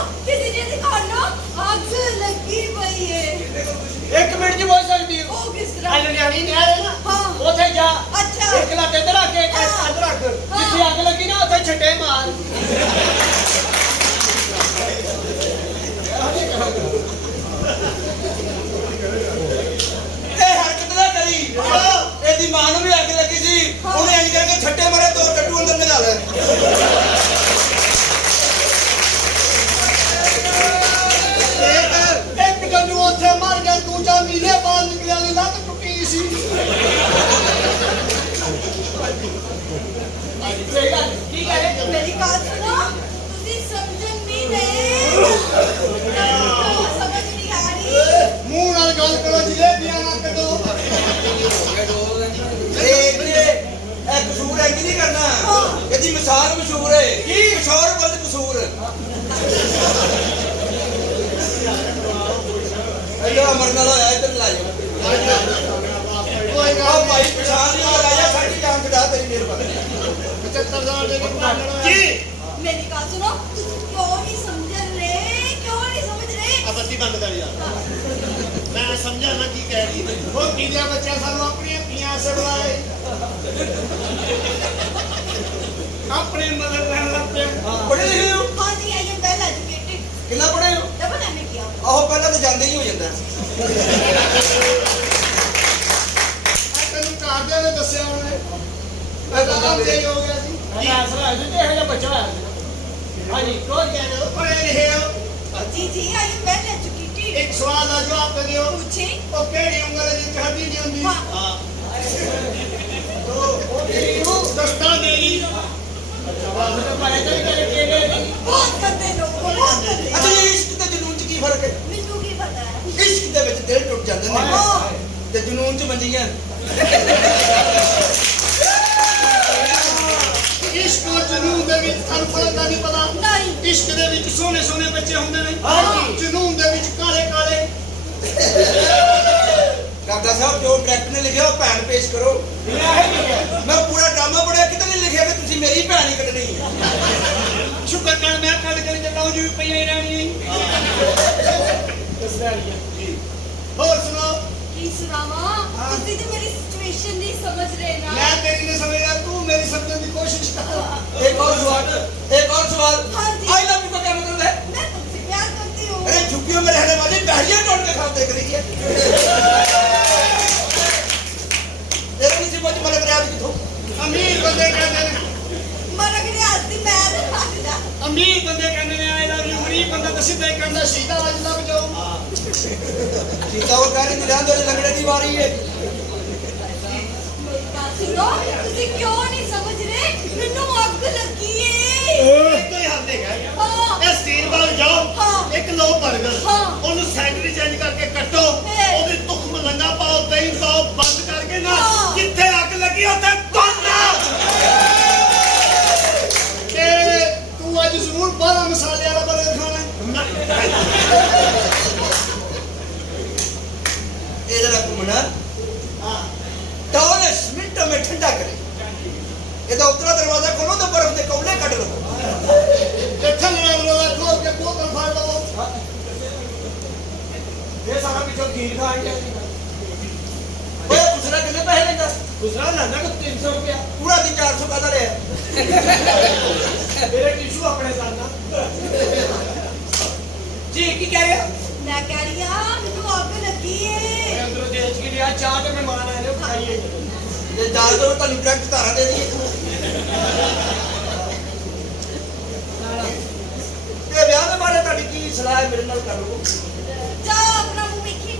आग लगी हुई है ਇੱਕ ਮਿੰਟ ਚ ਬੋਲ ਸਕਦੀ ਹੋ ओ किस ਆ तरह ਲੁਧਿਆਣੀ ਨਹਿਰ ਹੈ ਨਾ हाँ ਉੱਥੇ ਜਾ अच्छा ਇੱਕ ਲੱਤ ਇੱਧਰ ਰੱਖ ਕੇ ਇੱਕ ਹਾਂ। ਇੱਧਰ ਰੱਖ ਹਾਂ। ਜਿੱਥੇ ਅੱਗ ਲੱਗੀ ਨਾ ਉੱਥੇ ਛੱਟੇ ਮਾਰ ਇਹ ਹਰਕਤ ਨਾ ਕਰੀ ਇਹਦੀ ਮਾਂ ਨੂੰ ਵੀ ਅੱਗ ਲੱਗੀ ਸੀ ਉਹਨੇ ਇੰਜ ਕਰਕੇ ਛੱਟੇ ਮਾਰੇ ਦੋ ਟੱਟੂ ਅੰਦਰ ਨਿਕਾਲ ਲੈ ਇੱਕ ਜੰਨੂ ਉੱਥੇ ਮਰ ਗਿਆ ਦੂਜਾ ਮਹੀਨੇ ਬਾਅਦ ਨਿਕਲਿਆ ਦੀ ਲੱਤ ਟੁੱਟੀ ਸੀ ਕੀ ਕਰੇ मेरी बात सुनो तुसी समझन नहीं रहे समझ नहीं आ रही ਮੂੰਹ ਨਾਲ ਗੱਲ ਕਰੋ ਜਲੇਬੀਆਂ ਨਾ ਕੱਢੋ ਇਹ ਕਸੂਰ ਹੈ ਕਿ ਨਹੀਂ ਕਰਨਾ ਇਹਦੀ ਮਿਸਾਲ ਮਸ਼ਹੂਰ ਹੈ ਕੀ ਕਸ਼ੋਰ ਬਲ ਕਸੂਰ ਅਯਾ ਮਰਨ ਵਾਲਾ ਹੋਇਆ ਇੱਧਰ ਲਾਇਓ ਆ ਭਾਈ ਪਛਾਣ ਲਿਆ ਰਾਜਾ ਸਾਡੀ ਜਾਨ ਕਢਾ ਤੇਰੀ ਮਿਹਰਬਾਨੀ 75 ਸਾਲ ਦੇ ਜੀ मेरी बात सुनो तुसी क्यों नहीं समझ रहे ਆ ਬੱਤੀ ਬੰਦ ਕਰ ਯਾਰ ਮੈਂ ਸਮਝਾ ਨਾ ਕੀ ਕਹਿ ਰਹੀ ਉਹ ਕਿਹਦੇ ਬੱਚਾ ਸਾਨੂੰ ਆਪਣੀਆਂ ਧੀਆਂ ਸੜਵਾਏ ਆਪਣੇ ਮਦਦ ਲੈਣ ਲੱਗ ਪਏ ਪੜ੍ਹੇ ਲਿਖੇ ਹੋ हाँ जी आई एम वेल एजुकेटेड ਕਿੰਨਾ ਪੜ੍ਹੇ ਹੋ डबल एमए किया ਆਹੋ ਪਹਿਲਾਂ ਤਾਂ ਜਾਂਦੇ ਹੀ ਹੋ ਜਾਂਦਾ ਤੈਨੂੰ ਕਾਹਦੇ ਨੇ ਦੱਸਿਆ ਉਹਨੇ ਮੈਂ ਤਾਂ ਆਪ ਦੇ ਹੋ ਗਿਆ ਸੀ ਜੀ ਆਸਰਾ ਹੈ ਤੇ ਇਹ ਬੱਚਾ ਹੈ ਹਾਂਜੀ ਕੌਣ ਕਹਿ ਰਹੇ ਹੋ ਪੜ੍ਹੇ ਲਿਖੇ ਹੋ जी आई एम वेल एजुकेटेड ਇੱਕ ਸਵਾਲ ਦਾ ਜਵਾਬ ਦੇ ਦਿਓ पूछे ਉਹ ਕਿਹੜੀ ਉਂਗਲ ਦੀ ਤੁਹਾਡੀ ਨਹੀਂ ਹੁੰਦੀ हाँ ਦਸਤਾਂ ਦੇਈ ਅੱਛਾ ਬਾਅਦ ਵਿੱਚ ਪਾਇਆ ਤਾਂ ਕਿ ਕਿਹੜੇ बहुत गंदे लोग बहुत गंदे ਅੱਛਾ ਜੀ ਇਸ਼ਕ ਤੇ ਜਨੂਨ ਚ ਕੀ ਫਰਕ ਹੈ मैनू की पता है ਇਸ਼ਕ ਦੇ ਵਿੱਚ ਦਿਲ ਟੁੱਟ ਜਾਂਦੇ ਨੇ हाँ ਤੇ ਜਨੂਨ ਚ ਮੰਜੀਆਂ ਇਸ਼ਕ ਔਰ ਜਨੂਨ ਦੇ ਵਿੱਚ ਤੁਹਾਨੂੰ ਫਰਕ ਨਹੀਂ ਪਤਾ नहीं ਇਸ਼ਕ ਦੇ ਵਿੱਚ ਸੋਹਣੇ ਸੋਹਣੇ ਬੱਚੇ ਹੁੰਦੇ ਨੇ ਹਾਂਜੀ। ਜਨੂਨ ਦੇ ਵਿੱਚ ਕਾਲੇ ਕਾਲੇ ਡਾਕਟਰ ਸਾਹਿਬ ਜੋ ਡਾਇਰੈਕਟਰ ਨੇ ਲਿਖਿਆ ਉਹ ਭੈਣ ਪੇਸ਼ ਕਰੋ ਮੈਂ ਪੂਰਾ ਡਰਾਮਾ ਪੜਿਆ ਕਿਤੇ ਨਹੀਂ ਲਿਖਿਆ ਕਿ ਤੁਸੀਂ ਮੇਰੀ ਭੈਣ ਹੀ ਕੱਢਣੀ ਹੈ ਸ਼ੁਕਰ ਕਰ ਮੈਂ ਕੱਢ ਕੇ ਜਟਾਉ ਜੀ ਪਈ ਰਹਿਣੀ ਹੋਰ ਸੁਣੋ की सुनावा तुसी तो मेरी सिचुएशन नहीं समझ रहे ना ਮੈਂ ਤੇਰੀ ਨਹੀਂ ਸਮਝਦਾ ਤੂੰ ਮੇਰੀ ਸਮਝਣ ਦੀ ਕੋਸ਼ਿਸ਼ ਕਰ एक और सवाल हाँ जी। आई लव यू का क्या मतलब है मैं तुमसे प्यार करती हूँ अरे झुग्गियों में रहने वाली बहरिया टोट के खाब देख रही है तेरा भी सिर्फ तुम्हारे मर्यादा की थो ਅਮੀਰ ਬੰਦੇ ਕਹਿੰਦੇ ਨੇ मन अगले आदमी मैं ਅਮੀਰ ਬੰਦੇ ਕਹਿੰਦੇ ਨੇ ਆਈ ਲਵ ਯੂ ਗਰੀਬ ਬੰਦਾ ਤਾਂ ਸਿੱਧਾ ਹੀ ਕਹਿੰਦਾ ਸੀਤਾ ਅੱਜ ਲੱਗ ਜਾਓ सीता वो कह रही थी ध्यान दो लंगड़े की बारी है मेरी बात सुनो तुसी क्यों नहीं समझ रहे मैनू अग लगी है ਇੱਕੋ ਹੀ ਹੱਲ ਹੈਗਾ हाँ ਇਹ ਸਟੀਲ ਬਾਲ ਜਾਓ ਹਾਂ। ਇੱਕ ਲੋ 버ਗਰ ਹਾਂ। ਉਹਨੂੰ ਸੈਂਡਵਿਚ ਚੇਂਜ ਕਰਕੇ ਕੱਟੋ ਹੈ। ਉਹਦੇ ਤੁਖ ਮਲੰਗਾ ਪਾਓ ਦਹੀਂ ਪਾਓ ਬੰਦ ਕਰਕੇ ਨਾ ਹਾਂ। ਜਿੱਥੇ ਅੱਗ ਲੱਗੀ ਉੱਥੇ ਬੰਨਾ ਤੇ ਤੂੰ ਅੱਜ ਜ਼ਰੂਰ ਬਾਹਰ ਮਸਾਲੇ ਵਾਲਾ 버ਗਰ ਖਾਣਾ ये जरा घूमना ਹਾਂ टॉलेस मिनटों में ठंडा करे ये तो उतरा दरवाजा खोलो तो बर्फ के कौले कट लो ਤੇ ਥੱਲੇ ਵਾਲਾ ਖੋਲ ਕੇ ਬੋਤਲ ਫੜ ਲਓ ये सारा पीछे खीर खा गया ओए दूसरा लाना को 300 रुपया पूरा दिन 400 का ले मेरे टिश्यू अपने साथ ना जी की कह रहे हो मैं कह रही हां ਮੈਨੂੰ ਅੱਗ ਲੱਗੀ ਏ अंदर देश के लिए चार तो मेहमान आए हैं खाइए ਜੇ ਜਾ ਦੋ ਤੁਹਾਨੂੰ ਡਾਇਰੈਕਟ ਧਾਰਾ ਦੇ ਦਈਏ ਤੇ ਵਿਆਹ ਦੇ ਬਾਰੇ ਤੁਹਾਡੀ ਕੀ ਸਲਾਹ ਹੈ ਮੇਰੇ ਨਾਲ ਕਰ ਲਓ ਜਾਓ ਆਪਣਾ ਮੂੰਹ ਵੇਖੀ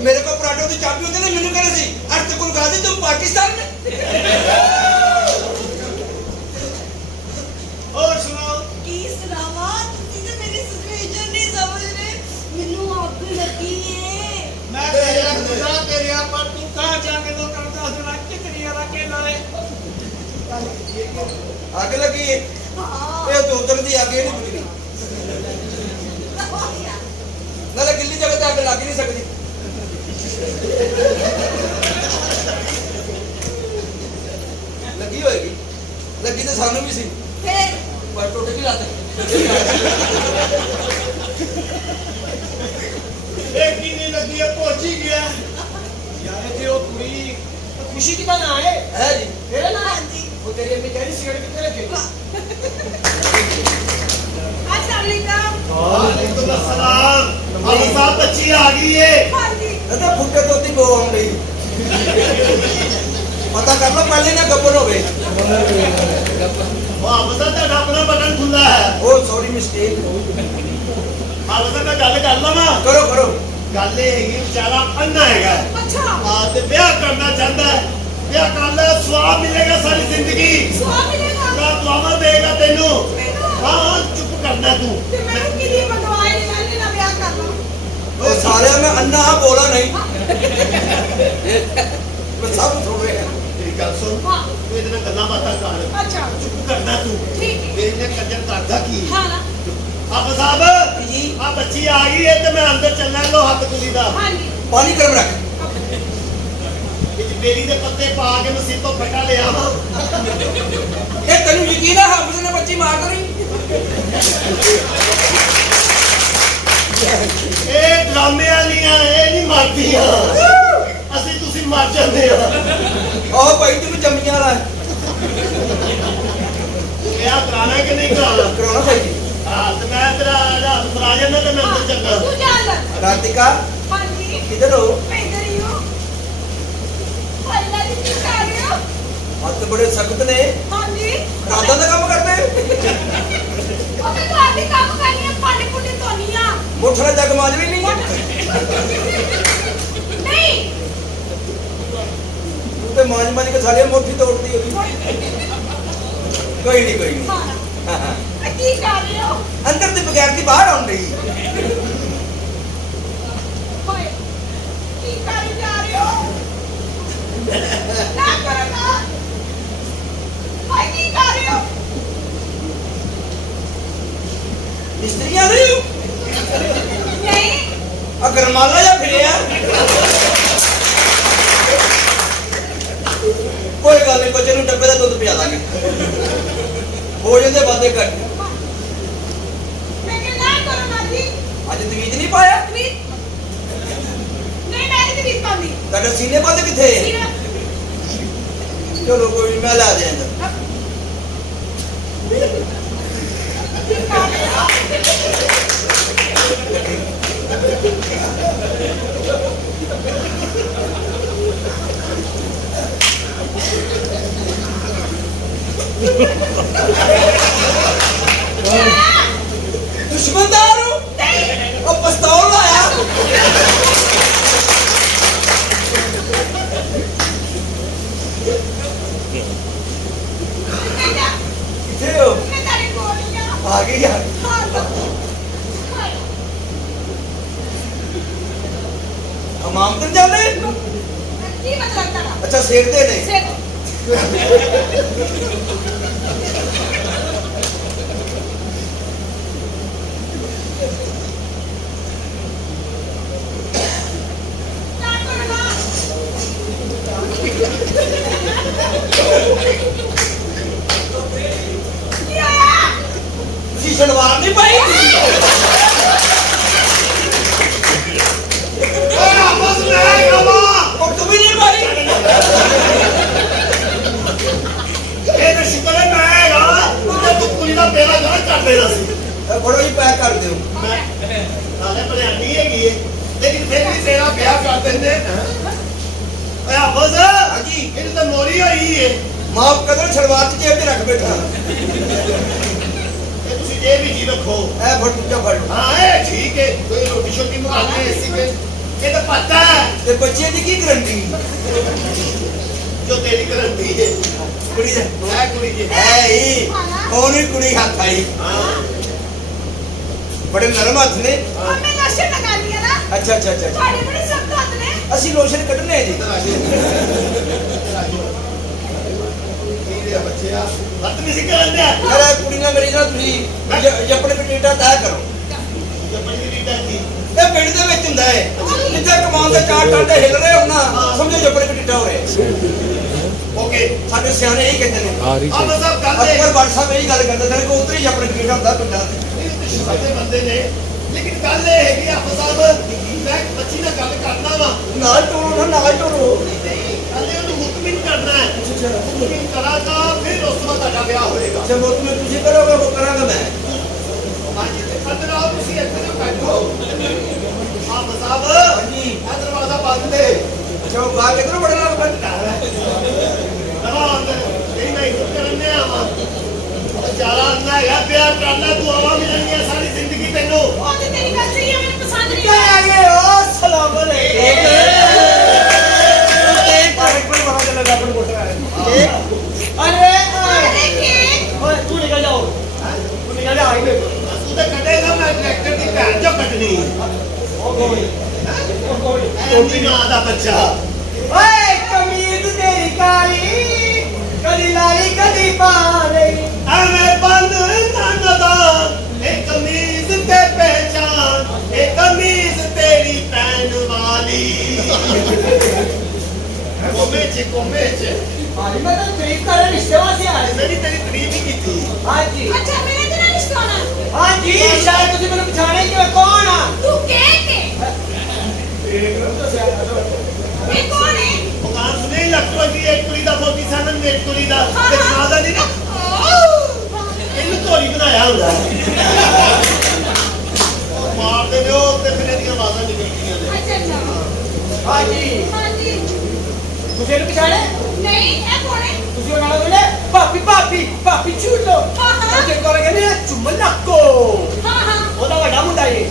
मेरे को पराठों की चाबी होती ना मैंने कहना सी आज तक कोई गादी तुम पाकिस्तान में और सुनाओ ਕੀ ਸੁਣਾਵਾਂ ਤੁਸੀਂ ਤਾਂ ਮੇਰੀ ਸਿਚੁਏਸ਼ਨ ਨਹੀਂ ਸਮਝ ਰਹੇ ਮੈਨੂੰ ਅੱਗ ਲੱਗੀ ਏ मैं तेरा खुदा तेरे पर तू कहां जाके तो करता सुना कितनी रखे लाए आगे लगी है ਹਾਂ ये तो उधर दी आगे नहीं बुझनी नाले गिल्ली जगह ते आगे लग ही नहीं सकती लगी होएगी लगी तो सानू भी सी ਫਿਰ पर टोटे भी लाते एक ही नहीं लगी है पहुंच ही गया यार थे वो पूरी खुशी की बात आए है जी तेरे ना ਹਾਂਜੀ वो तेरी अम्मी कह रही सिगरेट कितने रखे अस्सलाम वालेकुम अस्सलाम अब साहब बच्ची आ गई है ਹਾਂਜੀ तो फुटके तो दी बो आउं गई पता कर लो पहले ना गब्बर हो गए वाह बता तेरा अपना बटन खुला है ओ सॉरी मिस्टेक हाँ बता मैं गल कर लवा करो करो गल ये हैगी बेचारा अन्ना हैगा ਅੱਛਾ हाँ ते ब्याह करना चाहता है ब्याह कर ले स्वाब मिलेगा सारी जिंदगी ਸਵਾਦ ਮਿਲੇਗਾ का दुआवा देगा तेनू ਮੈਨੂੰ हाँ हाँ चुप करना तू ਤੇ ਮੈਨੂੰ ਕਿਹਦੀ ਮੰਗਵਾਈ ਨਹੀਂ ਮੈਂ ਨਾ ਵਿਆਹ ਕਰਨਾ ओ सारे में अन्ना बोला नहीं मैं सब थोड़े हैं तेरी गल सुन हाँ तू इतना गल्ला बातां कर ਅੱਛਾ चुप करना तू ठीक है मेरे ने कंजर करदा की हाँ ना अब साहब जी आ बच्ची आ गई है ते मैं अंदर चलना लो हाथ कुली दा हाँ जी पानी गर्म रख बेरी दे पत्ते पा के मैं सिर तो फटा ले आवा ये तेन यकीन है हाफिज ने बच्ची मार देनी ए ड्रामे वालियां ए नहीं मारदियां असि तुसी मर जांदे आ ओ भाई तू भी जम्मियां वाला है क्या कराना है कि नहीं कराना कराना भाई जी हां तो मैं तेरा हाथ फरा जाना ते मैं अंदर चलना तू जा अंदर राधिका हाँ जी किधर हो मैं इधर ही हूँ अल्लाह जी की कर रहे हो हाथ बड़े सख्त ने हाँ जी राधा का काम करते और मैं तुम्हारे काम करनी है पानी पुनी तो नहीं आ मोठा जग माज भी नहीं नहीं तू तो माज माज के सारे मोठी तोड़ती होगी कोई नहीं हाँ की कर रहे हो अंदर ते बगैर दी बाहर आउं रही हाय की कर जा रहे हो ना करो ना हाय की कर रहे हो मिस्त्रियां नहीं हो नहीं अगर माला या फिर कोई गल नहीं बच्चे डब्बे का दुध पिया देंगे भोजन के वादे कर मैं ना करो ना जी अज तवीज नहीं पाया प्लीज नहीं मैं नहीं बीत पाऊंगी तेरे सीने बंद किथे चलो कोई नहीं मैं ला दे अंदर दुश्मनदार हो और पछताओ लाया किथे हो मैं तेरे को नहीं आ आ गई यार हाँ तो हाय हमाम तक जाने की मतलब तेरा अच्छा सेकते नहीं से ना करो ना क्या तुसी सलवार नहीं पाई ए आपस में आएगा मां और तू भी नहीं पाई ਤੇਰਾ ਵਿਆਹ ਕਰ ਦਿੰਦੇ ਓਏ ਆਬਸ ਹਾਂਜੀ ਇਹ ਤਾਂ ਮੋਰੀ ਹੋਈ ਏ ਮਾਫ ਕਰੋ ਛੜਵਾਤ ਜੇਬ 'ਚ ਰੱਖ ਬੈਠਾ ਇਹ ਤੁਸੀਂ ਇਹ ਵੀ ਜੀ ਰੱਖੋ ਐ ਫੜ ਦੂਜਾ ਫੜ ਹਾਂ ਇਹ ਠੀਕ ਹੈ ਕੋਈ ਰੋਟੀ ਸ਼ੋਟੀ ਮੰਗਾ ਕੇ ਇਸੇ ਕੇ ਇਹ ਤਾਂ ਪਤਾ ਹੈ ਤੇ ਬੱਚੇ ਦੀ ਕੀ ਗਰੰਟੀ ਜੋ ਤੇਰੀ ਗਰੰਟੀ ਹੈ ਕੁੜੀ ਦਾ ਮੈਂ ਕੁੜੀ ਜੀ ਐ ਹੀ ਉਹਨੇ ਕੁੜੀ ਹੱਥ ਆਈ ਹਾਂ ਬੜੇ ਨਰਮ ਹੱਥ ਨੇ हमें लक्षण लगा लिया ना ਅੱਛਾ ਅੱਛਾ ਅੱਛਾ बड़े बड़े शब्द होते हैं ਅਸੀਂ ਲੋਸ਼ਨ ਕੱਢਨੇ ਜੀ ਬੱਚਿਆ ਬਦਤਮੀਜ਼ੀ ਕਰਨ ਦਿਆ ਮੇਰਾ ਕੁੜੀ ਨਾਲ ਮੇਰੀ ਨਾਲ ਤੁਸੀਂ ਆਪਣੇ ਪਟੇਟਾ ਤੈਅ ਕਰੋ ਜੱਪਣੀ ਦੀ ਰੀਟਾ ਕੀ ਇਹ ਪਿੰਡ ਦੇ ਵਿੱਚ ਹੁੰਦਾ ਹੈ ਜਿੱਥੇ ਕਮਾਉਣ ਦੇ ਚਾਰ ਟਾਂਡੇ ਹਿੱਲ ਰਹੇ ਹੋਣਾ ਸਮਝੋ ਜੱਪਣੇ ਪਟੇਟਾ ਹੋ ਰਿਹਾ ਓਕੇ ਸਾਡੇ ਸਿਆਣੇ ਇਹੀ ਕਹਿੰਦੇ ਨੇ ਆਪ ਸਭ ਗੱਲ ਹੈ ਅਕਬਰ ਬਾਦਸ਼ਾਹ ਸਾਹਿਬ ਇਹੀ ਗੱਲ ਕਰਦੇ ਨੇ ਕਿ ਉਤਰੀ ਜੱਪਣੇ ਪਟੇਟਾ ਹੁੰਦਾ ਪਿੰਡਾਂ ਦੇ ਸੱਚੇ ਬੰਦੇ ਨੇ ਲੇਕਿਨ ਗੱਲ ਇਹ ਹੈ ਕਿ ਆਪ ਸਾਹਿਬ ਮੈਂ ਬੱਚੀ ਨਾਲ ਗੱਲ ਕਰਨਾ ਵਾ ਨਾਲ ਟੋਰੋ ਨਾ ਨਾਲ ਟੋਰੋ ਕੱਲੇ ਉਹਨੂੰ ਮੁਕਮਿਨ ਕਰਨਾ ਹੈ ਮੁਕਮਿਨ ਕਰਾਂਗਾ ਫਿਰ ਉਸ ਤੋਂ ਬਾਅਦ ਤੁਹਾਡਾ ਵਿਆਹ ਹੋਏਗਾ ਜੇ ਮੁੱਤ ਮੈਂ ਤੁਸੀਂ ਕਰੋਗੇ ਉਹ ਕਰਾਂਗਾ ਮੈਂ ਹਾਂਜੀ ਤੇ ਖੰਦਰ ਆਓ ਤੁਸੀਂ ਇੱਥੇ ਜੋ ਬੈਠੋ ਆਪ ਸਾਹਿਬ ਹਾਂਜੀ ਇਹ ਦਰਵਾਜ਼ਾ ਬੰਦ ਹੈ ਅੱਛਾ ਉਹ ਬਾਹਰ ਕਿਧਰੋਂ ਬੜਾ ਨਾਲ ਬੰਦਾ ਨਹੀਂ ਮੈਂ ਇੱਥੇ ਕਰਨੇ ਆਵਾਂ ਚਾਰਾ ਅੰਨਾ ਹੈਗਾ ਪਿਆਰ ਕਰਨਾ ਤੂੰ ਆਵਾ ਮਿਲਣਗੀਆਂ ਸਾਰੀ ਜ਼ਿੰਦਗੀ ਤੈਨੂੰ वो तो तेरी बात सही है मैंने पसंद नहीं क्या आया आ गए ओ सलाम अलैकुम अरे ओए तू निकल जाओ तू निकल जा आई देखो ਤੂੰ ਤਾਂ ਕੱਢੇਗਾ ਮੈਂ ਟਰੈਕਟਰ ਦੀ ਭੈਣ ਚੋਂ ਕੱਢਣੀ ओ कोई ਟੋਪੀ ਮਾਂ ਦਾ ਬੱਚਾ ओए कमीज तेरी काली कदी लाली कदी पाले ਐਵੇਂ ਬੰਦ ਨੰਦਾ ਇਹ ਕਮੀਜ਼ ਤੇ ਪਹਿਚਾਨ ਇਹ ਕਮੀਜ਼ ਤੇਰੀ ਭੈਣ ਵਾਲੀ ਕੋਮੇ ਚ अरे मैं तो तारीफ कर रहा रिश्ते वाले आ रहे ਮੇਰੀ ਤੇਰੀ ਤਾਰੀਫ ਹੀ ਕੀਤੀ हां जी अच्छा मेरे तेरा रिश्ता होना हां जी शायद तुझे मैंने पहचाने कि मैं कौन हां तू के ये कौन है ਮਕਾਨ ਸੁਣੇ ਲੱਗਦਾ ਕਿ ਇੱਕ ਕੁੜੀ ਦਾ ਮੋਤੀ ਸਾਨਨ ਨੇ ਇੱਕ ਕੁੜੀ ਦਾ ਤੇ ਜਨਾਦਾ ਨਹੀਂ ਨਾ ਇਹਨੂੰ ਧੋਰੀ ਬਣਾਇਆ ਹੁੰਦਾ ਮਾਰਦੇ ਨੇ ਉਹ ਤੇ ਫਿਰ ਇਹਦੀਆਂ ਆਵਾਜ਼ਾਂ ਨਿਕਲਦੀਆਂ ਨੇ अच्छा अच्छा हां जी हाँ जी तुझे पहचाने नहीं ये कौन है ਤੁਸੀਂ ਉਹਨਾਂ ਨੂੰ ਕਹਿੰਦੇ ਪਾਪੀ ਪਾਪੀ ਪਾਪੀ ਚੂਲੋ ਹਾਂ, ਹਾਂ। ਤੇ ਕੋਲ ਕਹਿੰਦੇ ਚੁੰਮਨੱਕੋ हाँ हाँ ਉਹਦਾ ਵੱਡਾ ਮੁੰਡਾ ਏ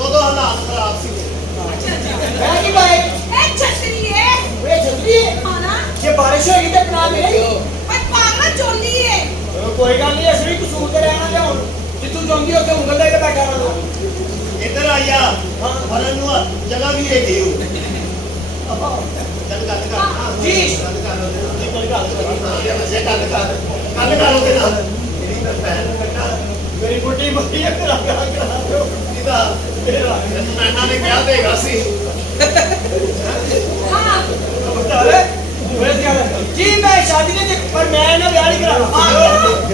ਉਦੋਂ ਹਾਲਾਤ ਖਰਾਬ ਸੀ अच्छा अच्छा ਮੈਂ ਕੀ ਬਾਈ ए छतरी है ਵੇ ਜਲਦੀ हाँ ना ਜੇ ਬਾਰਿਸ਼ ਹੋਏਗੀ ਤੇ ਬਣਾ ਮਿਲੇਗੀ ओए पागल चोली है ਕੋਈ ਗੱਲ ਨਹੀਂ ਅਸੀਂ ਵੀ ਕਸੂਰ ਤੇ ਰਹਿਣਾ ਜਾਂ ਹੁਣ ਜਿੱਥੋਂ ਜਾਂਦੀ ਉੱਥੇ ਉਂਗਲ ਲੈ ਕੇ ਬੈਠਾ ਰਹੋ ਇੱਧਰ ਆਇਆ ਹਾਂ। ਫਰਨ ਨੂੰ ਜਗ੍ਹਾ ਵੀ ਹੈਗੀ ਉਹ ਚੱਲ ਗੱਲ ਕਰ ਜੀ। ਗੱਲ ਕਰ ਉਹਦੇ ਨਾਲ ਗੱਲ ਕਰ ਉਹਦੇ ਨਾਲ ਮੇਰੀ ਮੈਂ ਭੈਣ ਨੂੰ ਕੱਟਾ ਮੇਰੀ ਬੁੱਢੀ ਮੱਤੀ ਇੱਕ ਕਰਾ ਦਿਓ ਇਹਦਾ ਮੈਨਾਂ ਨੇ ਕਿਹਾ ਦੇਗਾ ਸੀ हाँ ਬਤਾ ਲੈ जी मैं शादी नहीं पर मैं ना ब्याह नहीं करा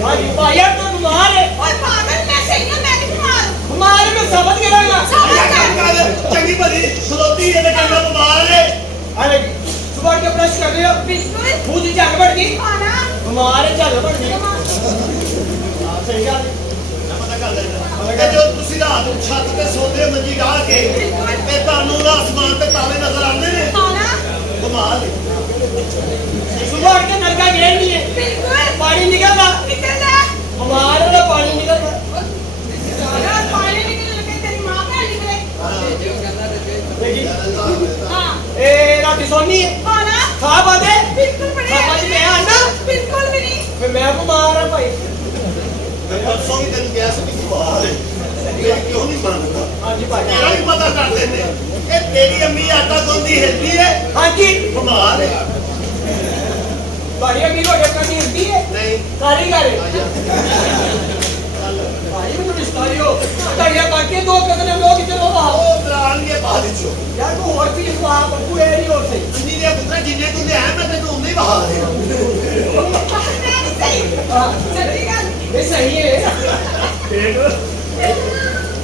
हाँ जी भाई यार तो बीमार है ओए पागल मैं सही हूँ मैं नहीं बीमार बीमार में समझ करांगा ਚੰਗੀ ਭਲੀ ਖਲੋਤੀ ਇਹਦੇ ਕੰਨਾਂ ਬਿਮਾਰ ਹੈ अरे सुबह के ब्रश कर रहे हो बिल्कुल मुंह की झग बढ़ गई हाँ ना बीमार है झग बढ़ गई हाँ सही गल है। ਪਤਾ ਕਰ ਲੈਣਾ ਜੋ ਤੁਸੀਂ ਰਾਤ ਨੂੰ ਛੱਤ ਤੇ ਸੌਂਦੇ ਹੋ ਮੰਜੀ ਢਾਹ ਕੇ ਤੇ ਤੁਹਾਨੂੰ ਦਾ ਅਸਮਾਨ ਤੇ ਤਾਰੇ ਨਜ਼ਰ ਆਉਂਦੇ ਨੇ हाँ ना ਕਮਾਲ ਹੈ सुबह उठ के नलका गिर नहीं है बिल्कुल पानी निकलता निकल रहा बीमार है पानी निकलता अरे पानी निकल लगे तेरी माँ का निकले देखी हाँ ए रात सोनी है हाँ ना खा पाते बिल्कुल बढ़िया हाँ, मैं आना? बिल्कुल भी नहीं फिर मैं बीमार है भाई ਮੈਂ ਪਰਸੋਂ ਵੀ ਤੈਨੂੰ ਕਿਹਾ ਸੀ ਕਿ ਕਮਾਲ ਹੈ ਇਹ ਕਿਉਂ ਨਹੀਂ ਮੰਨਦਾ हाँ जी भाई ਤੇਰਾ ਵੀ ਪਤਾ ਕਰਦੇ ਨੇ ਇਹ ਤੇਰੀ ਅੰਮੀ ਆਟਾ ਗੁੰਦੀ ਹਿਲਦੀ ਹੈ हाँ जी ਕਮਾਲ ਹੈ भाई अभी रोटी करनी होती है ਨਹੀਂ कारीगर है भाई मैं तो रिश्ता हो कहिया बाकी दो कदम लोग इधर हो आओ ਉਹ ਦਰਾਂਗੇ ਬਾਅਦ ਵਿੱਚੋਂ यार तू और भी जवाब बकू है नहीं और सही ਜਿੰਨੀ ਦੇ ਪੁੱਤਰਾ ਜਿੰਨੇ ਤੂੰ ਲਿਆ ਮੈਂ ਤੈਨੂੰ ਉਨੇ ਹੀ ਬਹਾ ਰਿਹਾ मैं नहीं सही हाँ सच्ची गल ये सही है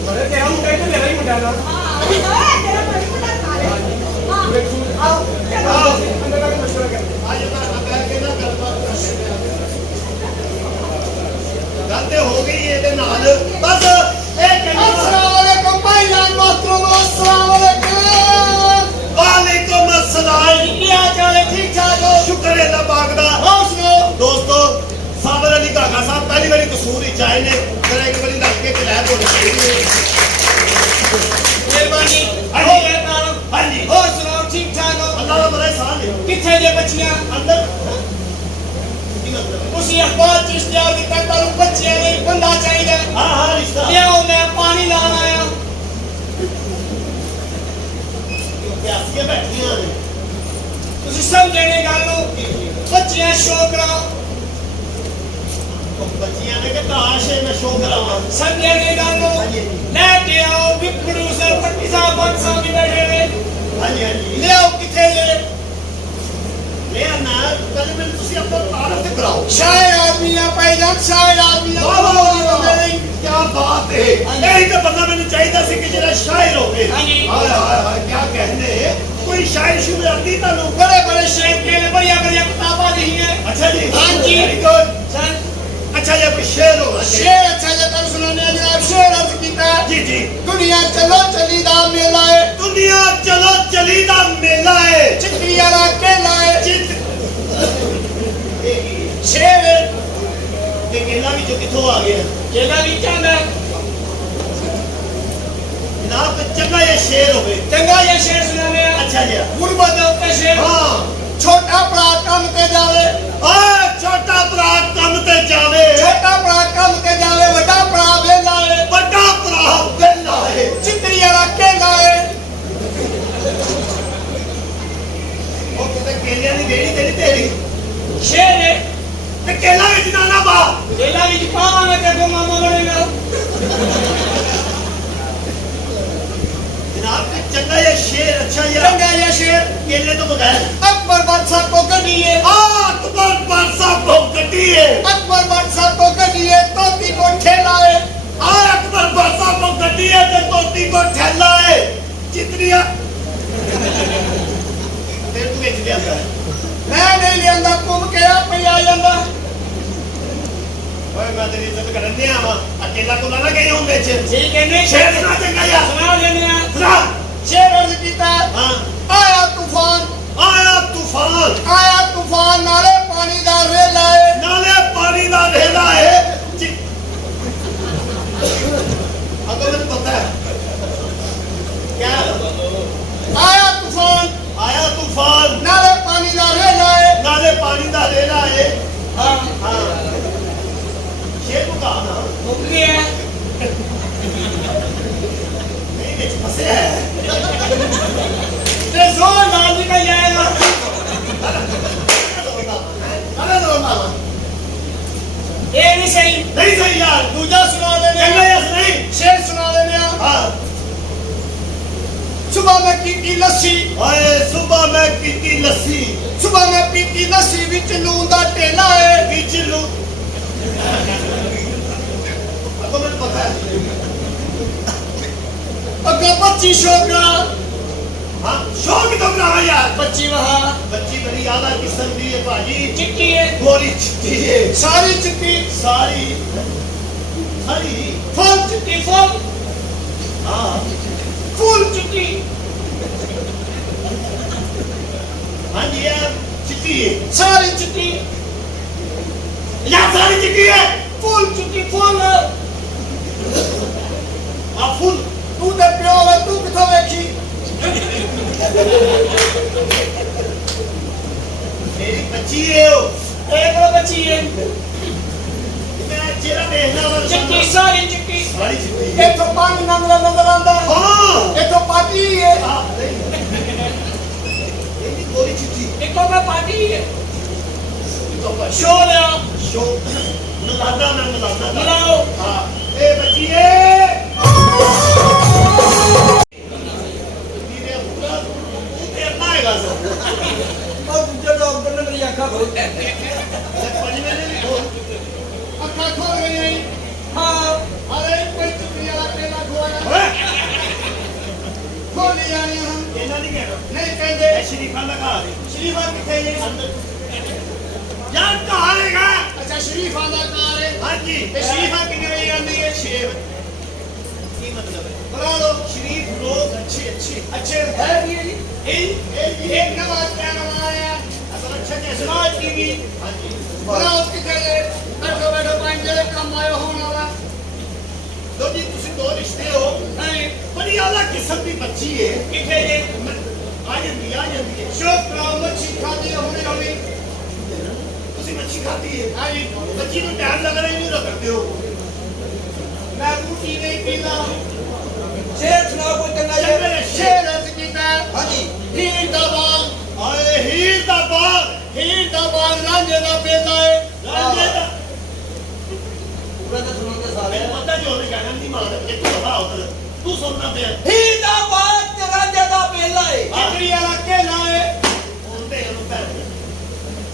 बड़े तेरा मुंडा तो मेरा ही मुंडा ना हाँ तेरा बड़ी मुंडा खा ले हाँ आओ अंदर का मशवरा कर ਅੱਜ ਤਾਂ ਬਹਿ ਕੇ ਨਾ ਗੱਲਬਾਤ ਕਰਦੇ ਗੱਲ ਤੇ ਹੋ ਗਈ ਇਹਦੇ ਨਾਲ ਬਸ ਇਹ ਕਹਿੰਦਾ अस्सलाम वालेकुम भाईजान मोहतरम ਪਿਆਸੀਆਂ ਬੈਠੀਆਂ ਨੇ ਤੁਸੀਂ ਸਮਝੇ ਨੇ ਗੱਲ ਨੂੰ ਬੱਚਿਆਂ ਸ਼ੋਅ ਕਰਾਓ ਉਹ ਬੱਚੀਆਂ ਨੇ ਕਿ ਤਾਸ਼ ਹੈ ਮੈਂ ਸ਼ੋਅ ਕਰਾਵਾਂ ਸਮਝੇ ਨੇ ਗੱਲ ਨੂੰ ਲੈ ਕੇ ਆਓ ਵੀ ਪ੍ਰੋਡਿਊਸਰ ਪੱਟੀ ਸਾਹਿਬ ਬੰਦ ਸਾਹਿਬ ਵੀ ਬੈਠੇ ਨੇ ਹਾਂਜੀ ਹਾਂਜੀ ਲਿਆਓ ਕਿੱਥੇ ਜੇ ਮੇਰਾ ਨਾਮ ਪਹਿਲੇ ਮੈਨੂੰ ਤੁਸੀਂ ਆਪਣਾ ਤਾਰਫ ਤੇ ਕਰਾਓ ਸ਼ਾਇਰ ਆਦਮੀ ਆ ਭਾਈਜਾਨ ਸ਼ਾਇਰ ਆਦਮੀ ਆ ਕੀ ਬਾਤ ਹੈ ਇਹੀ ਤਾਂ ਬੰਦਾ ਮੈਨੂੰ ਚਾਹੀਦਾ ਸੀ ਕਿ ਜਿਹੜਾ ਸ਼ਾਇਰ ਹੋਵੇ ਹਾਂਜੀ। ਹਾਏ ਹਾਏ ਹਾਏ ਕੀ ਕਹਿੰਦੇ ਕੋਈ ਸ਼ਾਇਰ ਸ਼ੁਰੂ ਆਤੀ ਤੁਹਾਨੂੰ बड़े बड़े शेर के लिए बढ़िया बढ़िया किताबा नहीं है अच्छा जी हाँ जी। वेरी गुड सर अच्छा ये कोई शेर होगा शेर अच्छा जतन सुनाने जनाब शेर अर्ज कीता है जी जी दुनिया चलो चली दा मेला है दुनिया चलो चली दा मेला है चिकरी वाला केला है चित शेर ये केला भी जो किथों आ गया केला भी चांदा जनाब तो चंगा ये शेर होवे चंगा ये शेर सुनाने अच्छा जी गुरबत दे उत्ते शेर हाँ छोटा भरा कम ते जावे आ छोटा भरा कम ते जावे छोटा भरा कम ते जावे बड़ा भरा वेला है बड़ा भरा वेला है चिकरी वाला केला है ਉਹ ਕਿਤੇ ਕੇਲਿਆਂ ਦੀ ਰੇੜੀ ਤੇਰੀ ਤੇਰੀ शेर है ਤੇ ਕੇਲਾ ਵਿੱਚ ਨਾ ਬਾ केला भी पावांगे ते को मामा बनेगा जनाब कि चंगा ये शेर अच्छा ये चंगा ये शेर केले तो बगैर अकबर बादशाह को कटिए अकबर बादशाह को कटिए अकबर बादशाह को कटिए तोती को ठेलाए अकबर बादशाह को कटिए तो तोती को ठेलाए चितरिया फिर तू बेच दिया है मैं नहीं लियांदा घूम के आप ही आ जांदा ओए मैं तेरी इज्जत करने आवा अकेला को ना गए हूं बेच ठीक है नहीं शेर सुना चंगा यार सुना लेने आ सुना शेर अर्ज कीता हां आया तूफान आया तूफान नाले पानी दा रेला है नाले पानी दा ढेला है अब तो मुझे पता है क्या आया तूफान नाले पानी दा रेला है नाले पानी दा ढेला है हां हाँ शेर को कहा ना मुक गया नहीं बेच फंसे है ते जोर नाल निकल जाएगा अरे रो मामा ये नहीं सही नहीं सही यार दूजा सुना देने चंगा यस नहीं शेर सुना देने आ हाँ सुबह में की लस्सी ओए सुबह मैं पीती लस्सी सुबह में पीती लस्सी विच लून दा टेला है बीच लो अब तो मुझे पता है अगर बच्ची शोकरा हाँ शौक तो ना यार बच्ची वहाँ बच्ची बड़ी आला किस्म दी है भाजी चिट्टी है गोरी चिट्टी है सारी चिट्टी सारी सारी फुल चिट्टी फुल हाँ फुल चिट्टी हाँ जी यार चिट्टी है सारी चिट्टी यार सारी चिट्टी है फुल चिट्टी फुल हाँ फुल तू ते प्यो है तू किथों वेखी मेरी बच्ची है वो एक और बच्ची है मैं चेहरा देखना वाला चिट्टी सारी चिट्टी सारी चिट्टी है इथों पानी नजर आंदा हाँ इथों पार्टी है हाँ नहीं ये गोरी चिट्टी इको में पार्टी है तो बस शो ले शो मिलाना मैं मिलाना मिलाओ हाँ ए बच्ची है मेरे पूरा तेरना है गाज़ और दूसरे डॉक्टर ने मेरी आंखें खोल पंजवे ने भी खोल आंखें खोल गई हाँ अरे कोई चिट्टी वाला केला खोया ओए खोली जानी हम केला नहीं कहना नहीं कहते शरीफा लगा दे शरीफा किथे है यार कहाँ रहेगा अच्छा शरीफा दा कार है हाँ जी ते शरीफा कितने बजे आंदी है शेर की मतलब है बता दो शरीफ लोग अच्छे अच्छे अच्छे है भी है जी एक नवा चैनल आया असल अच्छा कैसे स्मार्ट टीवी हाँ जी बनाओ किथे है बैठो बैठो पांच जे काम आयो होने वाला दो जी तुसी दो रिश्ते हो नहीं बड़ी आला किस्म की बच्ची है किथे है आ जाती है शोक कराओ मच्छी खाती है होने वाली तुसी मच्छी खाती है हाँ जी बच्ची को टाइम लग रहा है नहीं करते हो मैं रोटी नहीं पीता शेर सुनाओ कोई चंगा चंगा शेर अर्ज कीता हाँ जी ਦਾ ਬੇਲਾ ਏ ਰਾਂਝੇ ਦਾ ਪੂਰਾ ਤਾਂ ਸੁਣੋਗੇ ਸਾਰੇ ਮੈਨੂੰ ਪਤਾ ਜੋ ਉਹਨੇ ਕਹਿਣਾ ਨਹੀਂ ਮਾਰ ਇੱਕ ਦਫਾ ਉਧਰ ਤੂੰ ਸੁਣਨਾ ਪਿਆ ਹੀ ਦਾ ਬਾਤ ਰਾਂਝੇ ਦਾ ਬੇਲਾ ਏ ਆਖਰੀ ਵਾਲਾ ਕੇਲਾ ਏ ਉਹਦੇ ਨੂੰ ਭੈਣ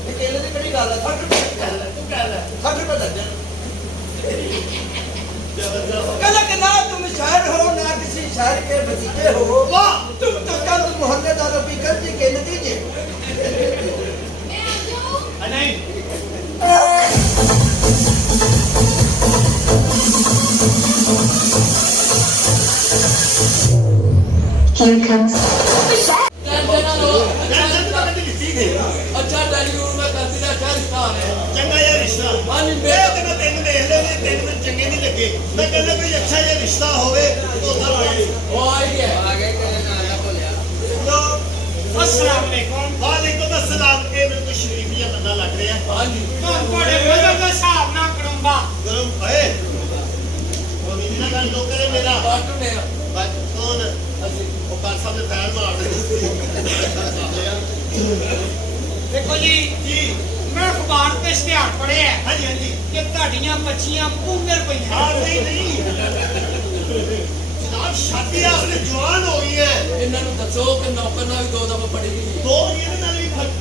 ਇਹ ਕੇਲੇ ਦੀ ਕਿਹੜੀ ਗੱਲ ਹੈ 60 ਰੁਪਏ ਕਹਿ ਲੈ ਤੂੰ ਕਹਿ ਲੈ 60 ਰੁਪਏ ਦਰਜਨ ਜ਼ਬਰਦਸਤ कहला कि ना तुम शायर हो ना किसी शायर के भतीजे हो वाह तुम तो कल मोहल्लेदार बीकर जी के नतीजे नहीं Here comes. अच्छा टेलीफोन में करती है अच्छा रिश्ता है ਚੰਗਾ ਜਿਹਾ ਰਿਸ਼ਤਾ हाँ जी ਇਹ ਤੇ ਮੈਂ ਤੈਨੂੰ ਦੇਖ ਲਿਆ ਵੀ ਤੈਨੂੰ ਮੈਨੂੰ ਚੰਗੇ ਨਹੀਂ ਲੱਗੇ ਮੈਂ ਕਹਿੰਦਾ ਕੋਈ ਅੱਛਾ ਜਿਹਾ ਰਿਸ਼ਤਾ ਹੋਵੇ ਉਹ ਤਾਂ ਹੋਏ वो आई है ਲੋ अस्सलाम वालेकुम ਵਾਲੇਕੁਮ अस्सलाम ਇਹ ਮੈਨੂੰ ਕੋਈ ਸ਼ਰੀਫ ਜਿਹਾ ਬੰਦਾ ਲੱਗ ਰਿਹਾ हाँ जी ਤੁਹਾਨੂੰ ਬੜੇ ਮਜ਼ੇ ਦੇ ਹਿਸਾਬ ਨਾਲ ਕਰੂੰਗਾ ਗਰਮ ਓਏ ਉਹ ਵੀ ਨਾ ਗੱਲ ਦੋ ਕਰੇ ਮੇਰਾ डॉक्टर ने ਬਸ ਕੌਣ ਉਹ ਕਾਰ ਸਾਹਿਬ ਨੇ ਫੈਨ ਮਾਰ ਦੇਖੋ ਜੀ ਜੀ ਮੈਂ ਅਖਬਾਰ ਤੇ ਇਸ਼ਤਿਹਾਰ ਪੜ੍ਹਿਆ ਹਾਂਜੀ ਹਾਂਜੀ ਕਿ ਤੁਹਾਡੀਆਂ ਬੱਚੀਆਂ ਪੂੰਗਰ ਪਈਆਂ ਹਾਂ ਨਹੀਂ ਜਨਾਬ ਸ਼ਾਦੀ ਆਸਤੇ ਜਵਾਨ ਹੋ ਗਈ ਹੈ इन्हों दसो कि नौकर ना भी दो दफा पड़ी गई ਦੋ ਇਹਦੇ ਨਾਲ ਵੀ ਫਰਕ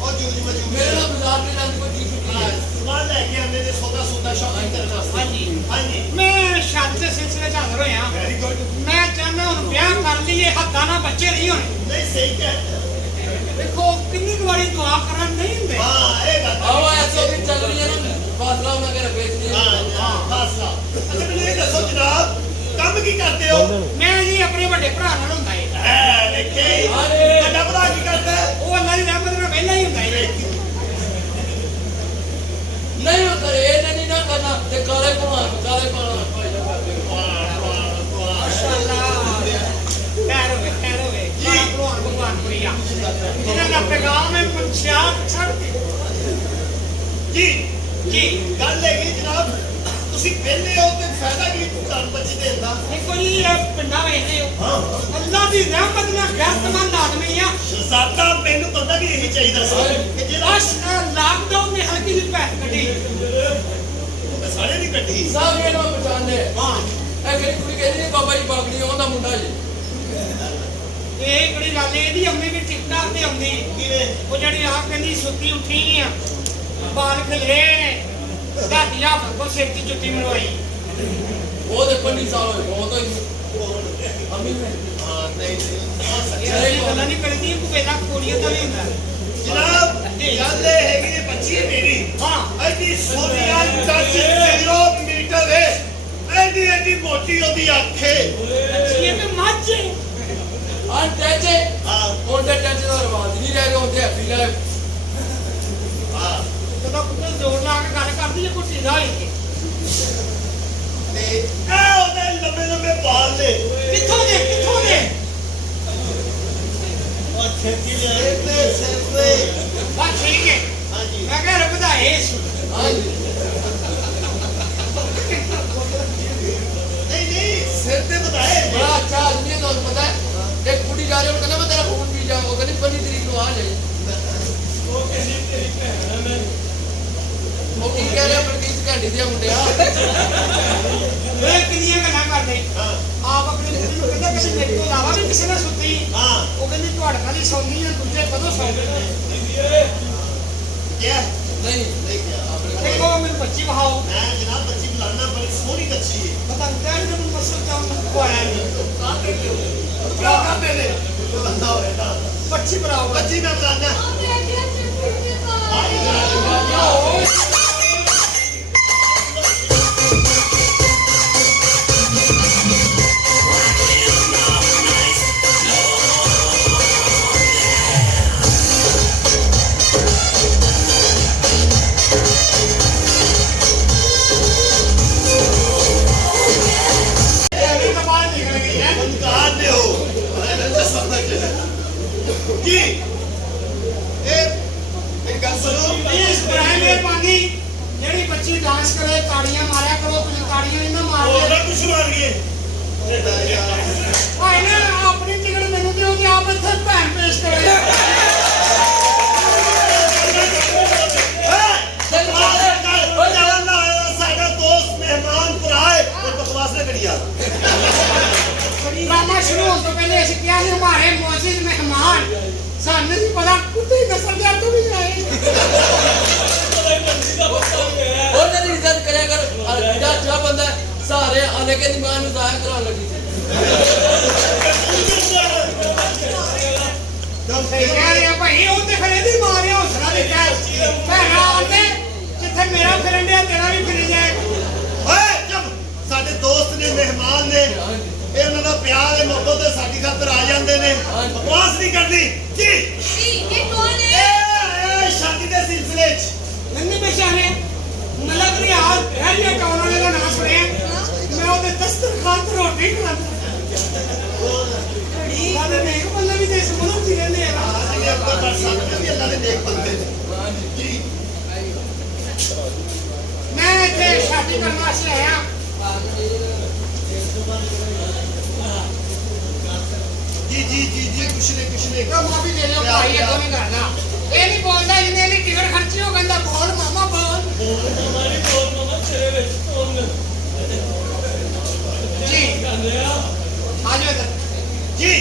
ਉਹ ਜੂਜ ਮਜੂਜ मेरा बाजार में रंग कोई चीज नहीं है ਸਮਾਨ ਲੈ ਕੇ ਆਉਂਦੇ ਨੇ ਸੌਦਾ ਸ਼ਾਪਿੰਗ ਕਰਨ ਵਾਸਤੇ ਹਾਂਜੀ ਹਾਂਜੀ ਮੈਂ ਸ਼ਾਦੀ ਦੇ ਸਿਲਸਿਲੇ 'ਚ ਹਾਜ਼ਰ ਹੋਇਆ ਵੈਰੀ ਗੁੱਡ ਮੈਂ ਚਾਹੁੰਦਾ ਹੁਣ ਵਿਆਹ ਕਰ ਲਈਏ ਹੱਦਾਂ ਨਾਲ ਬੱਚੇ ਨਹੀਂ ਹੋਣੇ ਨਹੀਂ ਸਹੀ ਕਹਿੰਦੇ ਦੇਖੋ ਕਿੰਨੀ ਕੁ ਵਾਰੀ ਦੁਆ ਕਰਨ ਨਹੀਂ ਹੁੰਦੇ ਹਾਂ ਇਹ ਗੱਲ आओ ऐसा भी चल रही है ना फासला होना के बेच दिए ਹਾਂ ਫਾਸਲਾ ਅੱਛਾ ਮੈਨੂੰ ਇਹ ਦੱਸੋ ਜਨਾਬ ਕੰਮ ਕੀ ਕਰਦੇ ਹੋ ਮੈਂ ਜੀ ਆਪਣੇ ਵੱਡੇ ਭਰਾ ਨਾਲ ਹੁੰਦਾ ਏ ਐ ਦੇਖੇ ਅਰੇ। ਵੱਡਾ ਭਰਾ ਕੀ ਕਰਦਾ ਹੈ? ਉਹ ਅੱਲਾ ਦੀ ਰਹਿਮਤ ਨਾਲ ਵਿਹਲਾ ਹੀ ਹੁੰਦਾ ਏ नहीं होता ये नहीं ना करना ते काले भाई ਮਾਸ਼ਾਅੱਲਾ ਖੈਰ ਹੋਵੇ ਕਾਲਾ ਭਲਵਾਨ ਭਗਵਾਨਪੁਰੀਆ ਇਹਨਾਂ ਦਾ ਪੈਗਾਮ ਹੈ ਪੰਚਾਇਤ ਛੱਡ ਕੇ ਜੀ ਜੀ ਗੱਲ ਹੈਗੀ ਜਨਾਬ ਤੁਸੀਂ ਵਿਹਲੇ ਹੋ ਤੇ ਫਾਇਦਾ ਕੀ ਤੁਹਾਨੂੰ ਬੱਚੀ ਦੇਣ ਦਾ ਦੇਖੋ ਜੀ ਇਹ ਪਿੰਡਾਂ ਵੇਖਦੇ ਹੋ ਹਾਂ ਅੱਲਾ ਦੀ ਰਹਿਮਤ ਨਾਲ ਗੈਰਤਮੰਦ ਆਦਮੀ ਆ ਸ਼ਹਜ਼ਾਦਾ ਮੈਨੂੰ ਪਤਾ ਵੀ ਇਹੀ ਚਾਹੀਦਾ ਸੀ ਕਿ ਜਿਹੜਾ ਬਸ ਲਾਕਡਾਊਨ ਨੇ ਹਲਕੀ ਜਿਹੀ ਪੈਸ ਕੱਢੀ ਉਹ ਸਾਰੇ ਨਹੀਂ ਕੱਢੀ सब ये लोग पहचानने ਹਾਂ ए गरीब कुड़ी कहती है बाबा जी पागड़ी ओंदा मुंडा जी ਇਹ ਕਿਹੜੀ ਗੱਲ ਏ, ਇਹਦੀ ਅੰਮੀ ਵੀ ਟਿਕਟਾਕ ਤੇ ਆਉਂਦੀ ਕਿਵੇਂ ਉਹ ਜਿਹੜੀ ਆ ਕਹਿੰਦੀ ਸੁੱਤੀ ਉੱਠੀ ਨਹੀਂ ਆ ਬਾਲ ਖਲੇ ਨੇ ਦਾਦੀਆਂ ਕੋ ਸਿਰ ਦੀ ਜੁੱਤੀ ਮਰਵਾਈ वो तो 15 साल हुए वो तो अम्मी में ਹਾਂ ਨਹੀਂ ਇਹ ਗੱਲਾਂ ਨਹੀਂ ਕਰਦੀ ਕੋ ਵੇਲਾ ਕੋੜੀਆਂ ਦਾ ਵੀ ਹੁੰਦਾ ਜਨਾਬ ਗੱਲ ਇਹ ਹੈਗੀ ਇਹ ਬੱਚੀ ਹੈ ਮੇਰੀ ਹਾਂ ਐਡੀ ਸੋਹਣੀ ਆ 10 ਮੀਟਰ ਹੈ ਐਡੀ ਮੋਟੀ ਉਹਦੀ ਅੱਖ ਹੈ ਅੱਛੀ ਤੇ ਮਾਝੇ अन टचे ਹਾਂ ओंदे टचे दा रिवाज नहीं रह गया ओंदे हैप्पी लाइफ ਹਾਂ ਜਦੋਂ ਕੋਈ ਜ਼ੋਰ ਲਾ ਕੇ ਗੱਲ ਕਰਦੀ ਹੈ ਕੋਈ ਸਿੱਧਾ ਹੋਈ ਤੇ ਇਹ ਉਹਦੇ ਲੰਬੇ ਬਾਲ ਨੇ ਕਿੱਥੋਂ ਦੇ ਉਹ ਖੇਤੀ ਦੇ ਸਿਰ ਤੇ ਬਾ ਠੀਕ ਹੈ ਹਾਂਜੀ ਮੈਂ ਕਿਹਾ ਰੱਬ ਦਾ ਇਸ हां जी ਨਹੀਂ ਸਿਰ ਤੇ ਬਤਾਏ बड़ा अच्छा आदमी है ਤੁਹਾਨੂੰ ਪਤਾ ਹੈ एक कुड़ी जा रही है कहना मैं तेरा खून पी जाऊंगा कहनी 15 तरीक ਨੂੰ आ जाए ਉਹ ਕੀ ਕਹਿ ਰਿਹਾ ਪ੍ਰਦੀਪ ਘੰਟੀ ਦੇ ਮੁੰਡਿਆ ਇਹ ਕਿੰਨੀਆਂ ਗੱਲਾਂ ਕਰਦੇ ਹਾਂ ਆਪ ਆਪਣੇ ਮੁੰਡੇ ਨੂੰ ਕਹਿੰਦਾ ਕਿਸੇ ਮੇਰੇ ਤੋਂ ਇਲਾਵਾ ਵੀ ਕਿਸੇ ਨੇ ਸੁੱਤੀ ਹਾਂ ਉਹ ਕਹਿੰਦੀ ਤੁਹਾਡੇ ਨਾਲ ਹੀ ਸੌਂਦੀ ਆ ਦੂਜੇ ਕਦੋਂ ਸੌਂਦੇ ਕਿਆ ਨਹੀਂ ਨਹੀਂ ਕਿਆ ਆਪਣੇ ਦੇਖੋ ਮੈਨੂੰ ਬੱਚੀ ਵਹਾਓ ਮੈਂ ਜਨਾਬ ਬੱਚੀ ਬੁਲਾਣਾ ਬੜੀ ਸੋਹਣੀ ਬੱਚੀ ਹੈ ਪਤਾ ਨਹੀਂ ਕਿਹੜੇ ਨੂੰ ਮਸਲ ਚਾਹ ਕੋ ਆਇਆ ਨਹੀਂ ਕਿਆ ਕਰਦੇ ਨੇ ਬੰਦਾ ਹੋਏਗਾ ਬੱਚੀ ਬਰਾਓ ਬੱਚੀ ਮੈਂ ਬੁਲਾਣਾ ਐਵੇਂ ਤਾਂ ਬਾਹਰ ਨਿਕਲ ਗਈ ਹੈ ਕਹਾਂ ਦੇ ਹੋ ਜੀ ਇਹ ਮੇਰੀ ਗੱਲ ਸੁਣੋ ਪਲੀਜ਼ ਬਰਾਏ ਮਿਹਰਬਾਨੀ ਜਿਹੜੀ ਬੱਚੀ ਡਾਂਸ ਕਰੇ ਤਾੜੀਆਂ ਮਾਰਿਆ ਕਰੋ ਤੁਸੀਂ ਤਾੜੀਆਂ ਇਹਨਾਂ ਮਾਰ ਹੋਰ ਦੇ ਨਾ ਕੁਛ ਮਾਰ ਗਏ ਭਾਈ ਨੇ ਆਪਣੀ ਟਿਕਟ ਮੈਨੂੰ ਦਿਓ ਤੇ ਆਪ ਇੱਥੇ ਭੈਣ ਪੇਸ਼ ਕਰੇ ਵਿੱਚ ਕਿਹਾ ਸੀ ਹਮਾਰੇ ਮੌਜੂਦ ਮਹਿਮਾਨ ਸਾਨੂੰ ਨਹੀਂ ਪਤਾ ਕੁੱਤੇ ਨਸਲ ਦੇ ਤੋਂ ਵੀ ਆਏ ਉਹਨਾਂ ਦੀ ਇੱਜ਼ਤ ਕਰਿਆ ਕਰ ਜਾਂ ਅੱਛਾ ਬੰਦਾ ਸਾਰੇ ਆਨੇ ਕੇ ਦੀ ਮਾਂ ਨੂੰ ਜ਼ਾਹਿਰ ਕਰਾਉਣ ਲੱਗੀ ਸੀ ਤੇ ਕਹਿ ਰਿਹਾ ਭਾਈ ਉਹ ਤੇ ਫਿਰ ਇਹਦੀ ਮਾਂ ਨੇ ਹੌਸਲਾ ਦਿੱਤਾ ਭੈਣਾ ਆਂਦੇ ਜਿੱਥੇ ਮੇਰਾ ਫਿਰਨ ਡਿਆ ਤੇਰਾ ਵੀ ਫਿਰੀ ਜਾਏਗਾ ਓਏ ਚੁੱਪ ਸਾਡੇ ਦੋਸਤ ਨੇ ਮਹਿਮਾਨ ਨੇ ਇਹ ਉਹਨਾਂ ਦਾ ਪਿਆਰ ਹੈ ਮੁਹੱਬਤ ਹੈ ਸਾਡੀ ਖਾਤਰ ਆ ਜਾਂਦੇ ਨੇ ਬਕਵਾਸ ਨਹੀਂ ਕਰਦੀ ਜੀ ये कौन है ਇਹ ਸ਼ਾਦੀ ਦੇ ਸਿਲਸਿਲੇ 'ਚ ਨੰਨੇ ਪਛਾਣੇ ਮਲਕ ਰਿਆਜ਼ ਰਹਿ ਕੌਣ ਵਾਲੇ ਦਾ ਨਾਮ ਸੁਣਿਆ ਮੈਂ ਉਹਦੇ ਦਸਤਰਖਾਨ ਤੇ ਰੋਟੀ ਖਵਾਉਂਦਾ ਸਾਡੇ ਨੇਕ ਬੰਦੇ ਵੀ ਦੇਸ਼ ਮਨੁੱਖ ਜੀ ਰਹਿੰਦੇ ਆ ਅਸੀਂ ਅੱਗੇ ਬੜ ਸਕਦੇ ਵੀ ਅੱਲਾ ਦੇ ਨੇਕ ਬੰਦੇ ਨੇ ਜੀ ਮੈਂ ਇੱਥੇ ਸ਼ਾਦੀ ਕਰਨ ਵਾਸਤੇ ਆਇਆ ਜੀ ਕੁਛ ਨੇ तो माफी दे लो भाई ये नहीं करना ये नहीं बोलता इन्हें नहीं टिकट खर्ची हो गंदा बोल मामा बोल जी आ जाओ इधर ਜੀ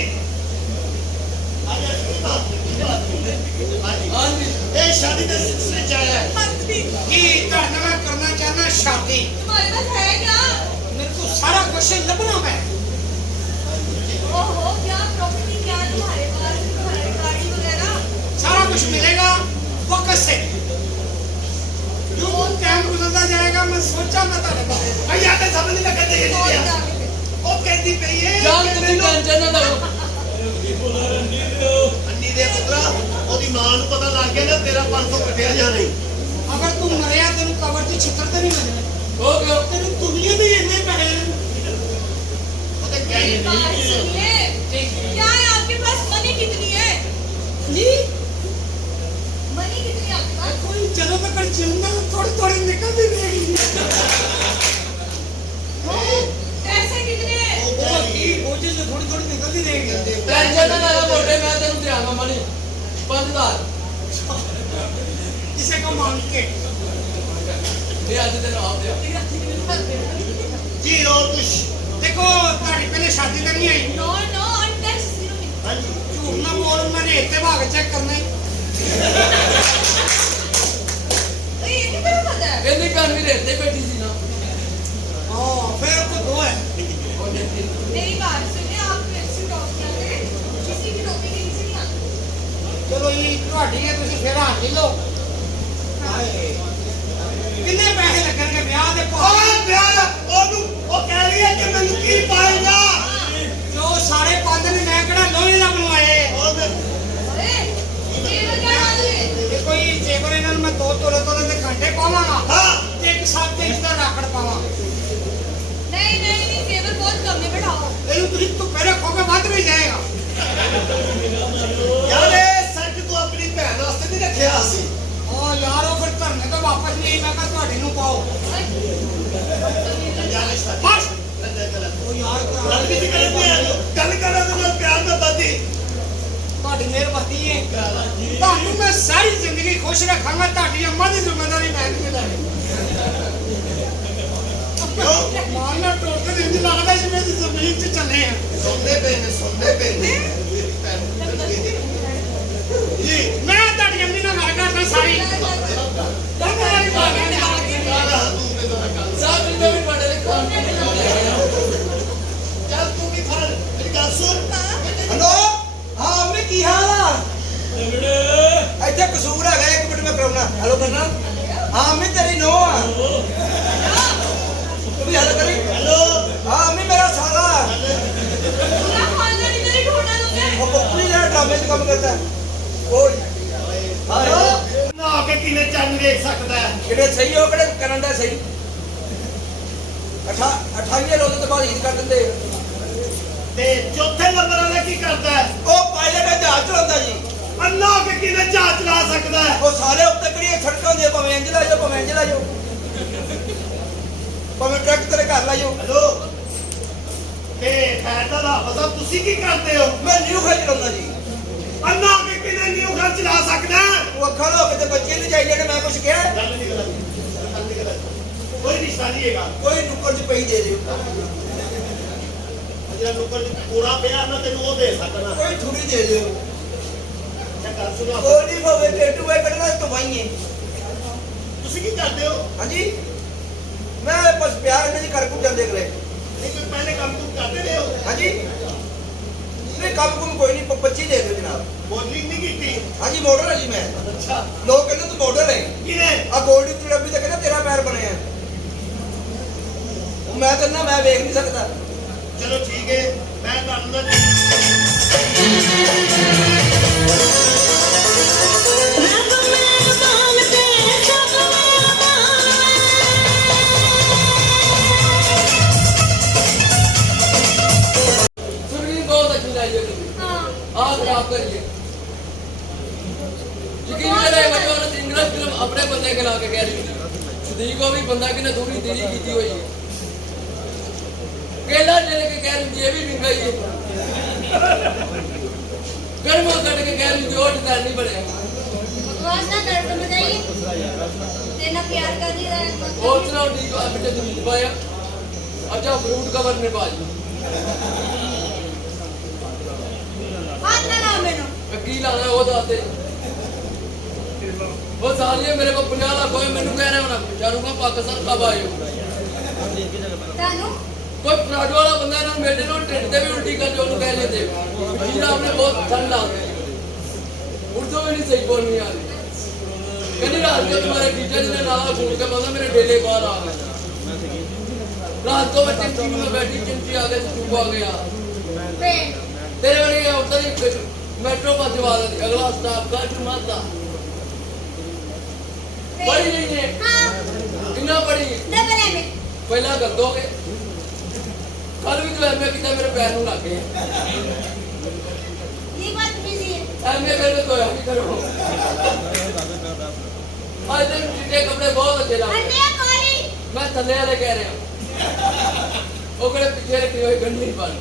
ਹਾਂਜੀ ਇਹ ਸ਼ਾਦੀ ਦੇ ਸਿਲਸਿਲੇ 'ਚ ਆਇਆ ਹੈ जी धरना मैं करना चाहना शादी तुम्हारे पास है क्या मेरे को सारा क्वेश्चन लभना है ओहो क्या प्रॉपर्टी क्या है तुम्हारे पास तुम्हारी गाड़ी वगैरह सारा कुछ मिलेगा वक्त से जो टाइम गुजरता जाएगा मैं सोचा मैं ਭਾਈ ਆ ਤੇ ਸਮਝ ਨਹੀਂ ਲੱਗਦੇ ਇਹ कौन ਚੀਜ਼ਾਂ जाने ਉਹ ਕਹਿੰਦੀ ਪਈ ਏ ਜਾਨ ਤੁਸੀਂ ਟੈਨਸ਼ਨ ਨਾ ਲਓ ਅੰਨੀ ਦੇ ਪੁੱਤਰਾ ਉਹਦੀ ਮਾਂ ਨੂੰ ਪਤਾ ਲੱਗ ਗਿਆ ਨਾ ਤੇਰਾ 500 ਕੱਟਿਆ ਜਾਣਾ ਹੀ अगर तू मरिया तेन कबर से छितर तो नहीं लगना ਹੋ ਗਿਆ तेन दुनिया में इतने पैसे ਉਹ ਤੇ ਕਹਿ मेरी बात सुनिए क्या है आपके पास मनी कितनी है जी मनी कितनी है आपके पास कोई ਜਦੋਂ ਤੱਕ ਜਿਉਂਦਾ ਥੋੜੀ ਥੋੜੀ ਨਿਕਲਦੀ ਰਹੇਗੀ पैसे कितने हैं ਉਹ ਕੀ ਉਹ ਜੇ ਥੋੜੀ ਥੋੜੀ ਨਿਕਲਦੀ ਰਹੇਗੀ ਟੈਨਸ਼ਨ ਨਾ ਲੈ ਮੋਟੇ ਮੈਂ ਤੈਨੂੰ ਦਿਆਂਗਾ ਮਣੀ 5000 ਕਿਸੇ ਕੋ ਮੰਗ ਕੇ ਇਹ ਅੱਜ ਤੈਨੂੰ ਆਪ ਦਿਆ ਜੀ ਹੋਰ ਕੁਛ ਦੇਖੋ ਤੁਹਾਡੀ ਪਹਿਲੇ ਸ਼ਾਦੀ ਕਰਨੀ ਹੈ नो नो अनटच जीरो नहीं ਹਾਂਜੀ ਝੂਠ ਨਾ ਬੋਲ ਮੈਂ ਰੇਤ ਤੇ ਭਾਗ ਚੈੱਕ ਕਰਨਾ ਹੈ ये नहीं मेरा पता है ਇਹਦੀ ਭੈਣ ਵੀ ਰੇਤੇ ਬੈਠੀ ਸੀ ਨਾ ਹਾਂ ਫਿਰ ਕੋ ਦੋ ਹੈ मेरी बात सुनिए आप मेरे से टॉप क्या करें किसी की टोपी के नीचे नहीं आते ਚਲੋ ਇਹ ਤੁਹਾਡੀ ਹੈ ਤੁਸੀਂ ਫਿਰ ਹੱਥ ਹੀ ਲਓ ਹਾਏ ਕਿੰਨੇ ਪੈਸੇ ਲੱਗਣਗੇ ਵਿਆਹ ਦੇ ਓਏ ਪਿਆਰ ਉਹਨੂੰ ਉਹ ਕਹਿ ਰਹੀ ਹੈ ਕਿ ਮੈਨੂੰ ਕੀ ਪਾਏਗਾ ਜੋ ਸਾਰੇ ਪੰਜ ਨੇ ਮੈਂ ਕਿਹੜਾ ਲੋਹੇ ਦਾ ਬਣਵਾਏ ਉਹਦੇ अरे ये क्या हाल है ਇਹ ਕੋਈ ਜੇਬਰ ਇਹਨਾਂ ਨੂੰ ਮੈਂ ਦੋ ਤੋਲੇ ਦੇ ਘੰਟੇ ਪਾਵਾਂਗਾ ਹਾਂ ਤੇ ਇੱਕ 7 ਇੰਚ ਦਾ ਰਾਕੜ ਪਾਵਾਂਗਾ नहीं नहीं नहीं जेवर बहुत कम है बैठाओ ਇਹਨੂੰ ਤੁਸੀਂ ਧੁੱਪੇ ਰੱਖੋਗੇ ਵੱਧ ਵੀ ਜਾਏਗਾ ਯਾਰ ਇਹ ਸੱਚ ਤੂੰ ਆਪਣੀ ਭੈਣ ਵਾਸਤੇ ਨਹੀਂ ਰੱਖਿਆ ਸੀ ਉਹ ਯਾਰ ਉਹ ਫਿਰ ਧਰਨੇ ਤੋਂ ਵਾਪਸ ਨਹੀਂ ਮੈਂ ਕਿਹਾ ਤੁਹਾਡੇ ਨੂੰ ਪਾਓ ਯਾਰ ਇਸ ਤਰ੍ਹਾਂ ਬਸ ਗਲਤ ਉਹ ਯਾਰ ਗੱਲ ਕਿਤੇ ਕਰਦੇ ਆ ਗੱਲ ਕਰਾਂ ਤਾਂ ਮੈਂ ਪਿਆਰ ਨਾਲ ਬਾਤੀ ਤੁਹਾਡੀ ਮਿਹਰਬਾਨੀ ਹੈ ਤੁਹਾਨੂੰ ਮੈਂ ਸਾਰੀ ਜ਼ਿੰਦਗੀ ਖੁਸ਼ ਰੱਖਾਂਗਾ ਤੁਹਾਡੀ ਅੰਮਾ ਦੀ ਜ਼ਿੰਮੇਵਾਰੀ ਮੈਂ ਨਹੀਂ ਲੈਣੀ ਮਾਰਨਾ ਟੋਕ ਦੇ ਇੰਜ ਲੱਗਦਾ ਜਿਵੇਂ ਤੁਸੀਂ ਜ਼ਮੀਨ 'ਚ ਚੱਲੇ ਆ ਸੁਣਦੇ ਪਏ ਨੇ ਮੇਰੀ ਭੈਣ ਨੂੰ ਜੀ ਮੈਂ ਤੁਹਾਡੀ ਅੰਮੀ ਨਾਲ ਗੱਲ ਕਰਨਾ ਸਾਰੀ ਦੋਨਾਂ ਵਾਲੀ ਬਾਤ ਹੈ ਸਾਹ ਪਿੰਡੋਂ ਵੀ ਪੜੇ ਲੈ ਖਾਣ ਚੱਲ ਤੂੰ ਵੀ ਖਾ ਮੇਰੀ ਗੱਲ ਸੁਣ ਹਲੋ ਹਾਂ ਅਮਨੇ ਕੀ ਹਾਲ ਆ ਇੱਥੇ ਕਸੂਰ ਹੈਗਾ 1 ਮਿੰਟ ਮੈਂ ਕਰਾਉਣਾ ਹਲੋ ਕਰਨਾ ਹਾਂ ਅਮੀ ਤੇਰੀ ਨੋ ਆ ਤੂੰ ਵੀ ਹੱਲ ਕਰੀ ਹੈਲੋ ਹਾਂ ਅਮੀ ਮੇਰਾ ਸਾਲਾ पूरा खानदान इधर ही ढूंढना तुझे ਉਹ ਕੋਪਰੀ ਦਾ ਡਰਾਮੇ 'ਚ ਕੰਮ ਕਰਦਾ ਉਹ ਹਾਂ ਨਾ ਕੇ ਕਿਨੇ ਚੰਨ ਵੇਖ ਸਕਦਾ ਹੈ ਜਿਹੜੇ ਸਹੀ ਹੋ ਕਿਹੜੇ ਕਰਨ ਦਾ ਸਹੀ 28 ਰੋਜ਼ ਤੋਂ ਬਾਅਦ ਈਦ ਕਰ ਦਿੰਦੇ ਤੇ ਚੌਥੇ ਨੰਬਰ ਵਾਲਾ ਕੀ ਕਰਦਾ ਹੈ ਉਹ ਪਾਇਲਟ ਹੈ ਜਹਾਜ਼ ਚਲਾਉਂਦਾ ਜੀ ਅੰਨਾ ਕੇ ਕਿਨੇ ਜਹਾਜ਼ ਚਲਾ ਸਕਦਾ ਹੈ ਉਹ ਸਾਰੇ ਉੱਤੇ ਕਿਹੜੀਆਂ ਸੜਕਾਂ ਦੇ ਭਾਵੇਂ ਇੰਜ ਲਾਇਓ ਭਾਵੇਂ ਇੰਜ ਲਾਇਓ ਭਾਵੇਂ ਟਰੱਕ ਤੇਰੇ ਘਰ ਲਾਇਓ ਹੈਲੋ ਤੇ ਖੈਰ ਦਾ ਹਾਫਜ਼ਾ ਤੁਸੀਂ ਕੀ ਕਰਦੇ ਹੋ ਮੈਂ ਨਿਊ ਖਾਈ ਚਲਾਉਂਦਾ ਜੀ ਅੰਨਾ ਕੇ ਕਿਨੇ ਨਿਊ ਘਰ ਚਲਾ ਸਕਦਾ ਹੈ ਉਹ ਅੱਖਾਂ ਲੋ ਕੇ ਤੇ ਬੱਚੇ ਨਹੀਂ ਚਾਹੀਦੇ ਨੇ ਮੈਂ ਕੁਝ ਕਿਹਾ ਗੱਲ ਨਹੀਂ ਗਲਤ ਕੋਈ ਰਿਸ਼ਤਾ ਨਹੀਂ ਹੈਗਾ ਕੋਈ ਨੁੱਕਰ 'ਚ ਪਈ ਦੇ ਦਿਓ ਜਿਹੜਾ ਨੁਕਰ ਪੂਰਾ ਪਿਆ ਮੈਂ ਤੈਨੂੰ ਉਹ ਦੇ ਸਕਦਾ। ਕੋਈ ਥੋੜੀ ਦੇ ਦਿਓ। ਅੱਛਾ ਗੱਲ ਸੁਣੋ, ਕੋਈ ਨਹੀਂ ਭਾਵੇਂ ਟੇਟੂ ਵੇ ਕੱਢਣਾ ਤਵਾਈਏ। ਤੁਸੀਂ ਕੀ ਕਰਦੇ ਹੋ? ਹਾਂਜੀ ਮੈਂ ਬਸ ਪਿਆਰ ਇਹਨਾਂ ਦੀ ਕਰ ਕੁ ਜਾਂਦੇ ਅਗਲੇ। ਨਹੀਂ ਕੋਈ ਪਹਿਲੇ ਕੰਮ ਤੁਮ ਕਰਦੇ ਰਹੇ ਹੋ? ਹਾਂਜੀ ਨਹੀਂ ਕੰਮ ਕੁਮ ਕੋਈ ਨਹੀਂ 25 ਦੇ ਦਿਓ ਜਨਾਬ। ਮੋਡਲਿੰਗ ਨਹੀਂ ਕੀਤੀ? ਹਾਂਜੀ ਮਾਡਲ ਹੈ ਜੀ ਮੈਂ। ਅੱਛਾ ਲੋਕ ਕਹਿੰਦੇ ਤੂੰ ਮਾਡਲ ਹੈ। ਕਿਨੇ? ਆ ਗੋਲਡੀ ਤਲੱਬੀ ਤਾਂ ਕਹਿੰਦਾ ਤੇਰਾ ਪੈਰ ਬਣਿਆ। ਮੈਂ ਕਹਿੰਦਾ ਮੈਂ ਵੇਖ ਨਹੀਂ ਸਕਦਾ। ਚਲੋ ਠੀਕ ਹੈ ਮੈਂ ਤੁਹਾਨੂੰ ਨਾ सुरगी बहुत अच्छी चाहिए तुझे हाँ आप खराब करिए यकीन करें बच्चों ने इंग्लिश फिल्म अपने बंदे के ला के कह रही थी सदी को भी बंदा की थोड़ी देरी की हुई है केला ले के कह रही थी ये भी महंगा ही है गर्म कट के कह रही थी और डिजाइन नहीं बनेगा बकवास ना कर समझ आइए तेना प्यार कर रही है और चलो ठीक है बेटे दूध पाया अच्छा फ्रूट कवर में पाजी हाथ ना लाओ मैंने वकील आना वो दाते वो सालिए मेरे को 50 लाख होए मैंने कह रहे हो ना चारूंगा पाकिस्तान कब आए हो तानू कोई फ्रॉड वाला बंदा ना मेरे नो टिड ते भी उल्टी कर जो कह रहे थे वकील आपने बहुत ठंड ला दी उर्दू में नहीं सही बोलनी आ रही कहनी रात को तुम्हारे टीचर ने नाला घूम के बोला मेरे डेले बाहर आ गए रात को मैं चिंची में बैठी चिंची आ गई चुप आ गया पे तेरे वाली उधर ही मेट्रो पर जवा दी अगला स्टॉप का माता बड़ी नहीं है हाँ कितना बड़ी डबल है में पहला कर दोगे कल भी तो एमए कितना मेरे पैर में लग गए ये बात बिजी है एमए मेरे तो ही करो आज तक चिट्टे कपड़े बहुत अच्छे लगे अन्य कॉली मैं थल्ले वाले कह रहा हूँ वो कड़े पीछे रखी हुई गंदी पानी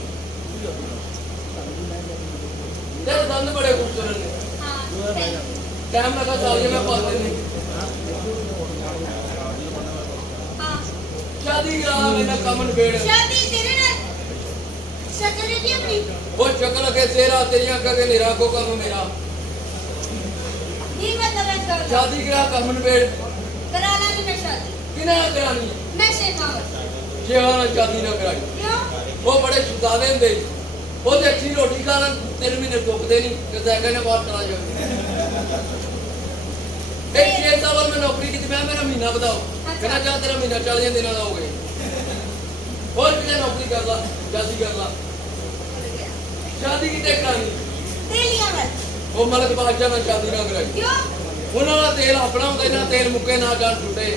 तेरे दंद बड़े खूबसूरत हैं हाँ सही टाइम लगा साल में पाते नहीं हाँ शादी करा मैंने कमन बेड़ शादी तेरे ना शक्ल देखी अपनी वो शक्ल के तेरा तेरी आंखों के निरा को कम मेरा ये मतलब है इसका शादी करा कमन बेड़ कराना नहीं मैं शादी किना करानी मैं शेखावत ये वाला शादी ना कराई क्यों वो बड़े सुदादे होंगे वो तो अच्छी रोटी खाना 3 महीने टोकते नहीं कि जैसे ने बाहर चला जाओ एक 6 साल में नौकरी की मैं मेरा महीना बताओ कहना चाह तेरा महीना 40 दिन का हो गए और कितने नौकरी कर ला शादी कर ला शादी की करानी दे लिया मत वो मलक बादशाह ने शादी ना कराई क्यों उन्होंने तेल अपना होता ना तेल मुक्के ना जान टूटे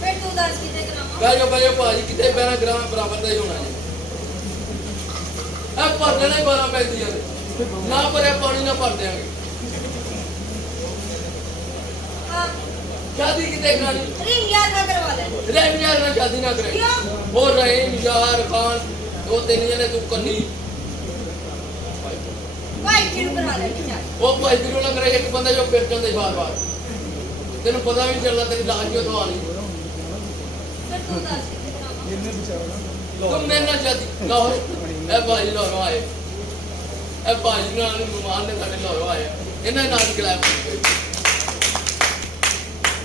फिर तू दस कितने करामा भाई भाजी कितने पैना ग्राम बराबर का ही होना है अब भर देना 12 पैंती ना भरे पानी ना भर देंगे हाँ शादी कितने करानी रिंग याद ना करवा ले रहीम यार ना शादी ना करे क्यों वो रहीम यार खान 2-3 जने तू करनी भाई क्यों करवा ले क्या वो भाई फिर लग रहा है एक बंदा जो फिर चलते बार-बार तेन पता भी नहीं चलना तेरी लाज क्यों तो आनी फिर तू दस कितने करामा तुम मेरे ना शादी ना हो ए भाई लाहौर आए ए भाई ना मेहमान ने साडे लाहौर आए इन्हें नाच खिलाया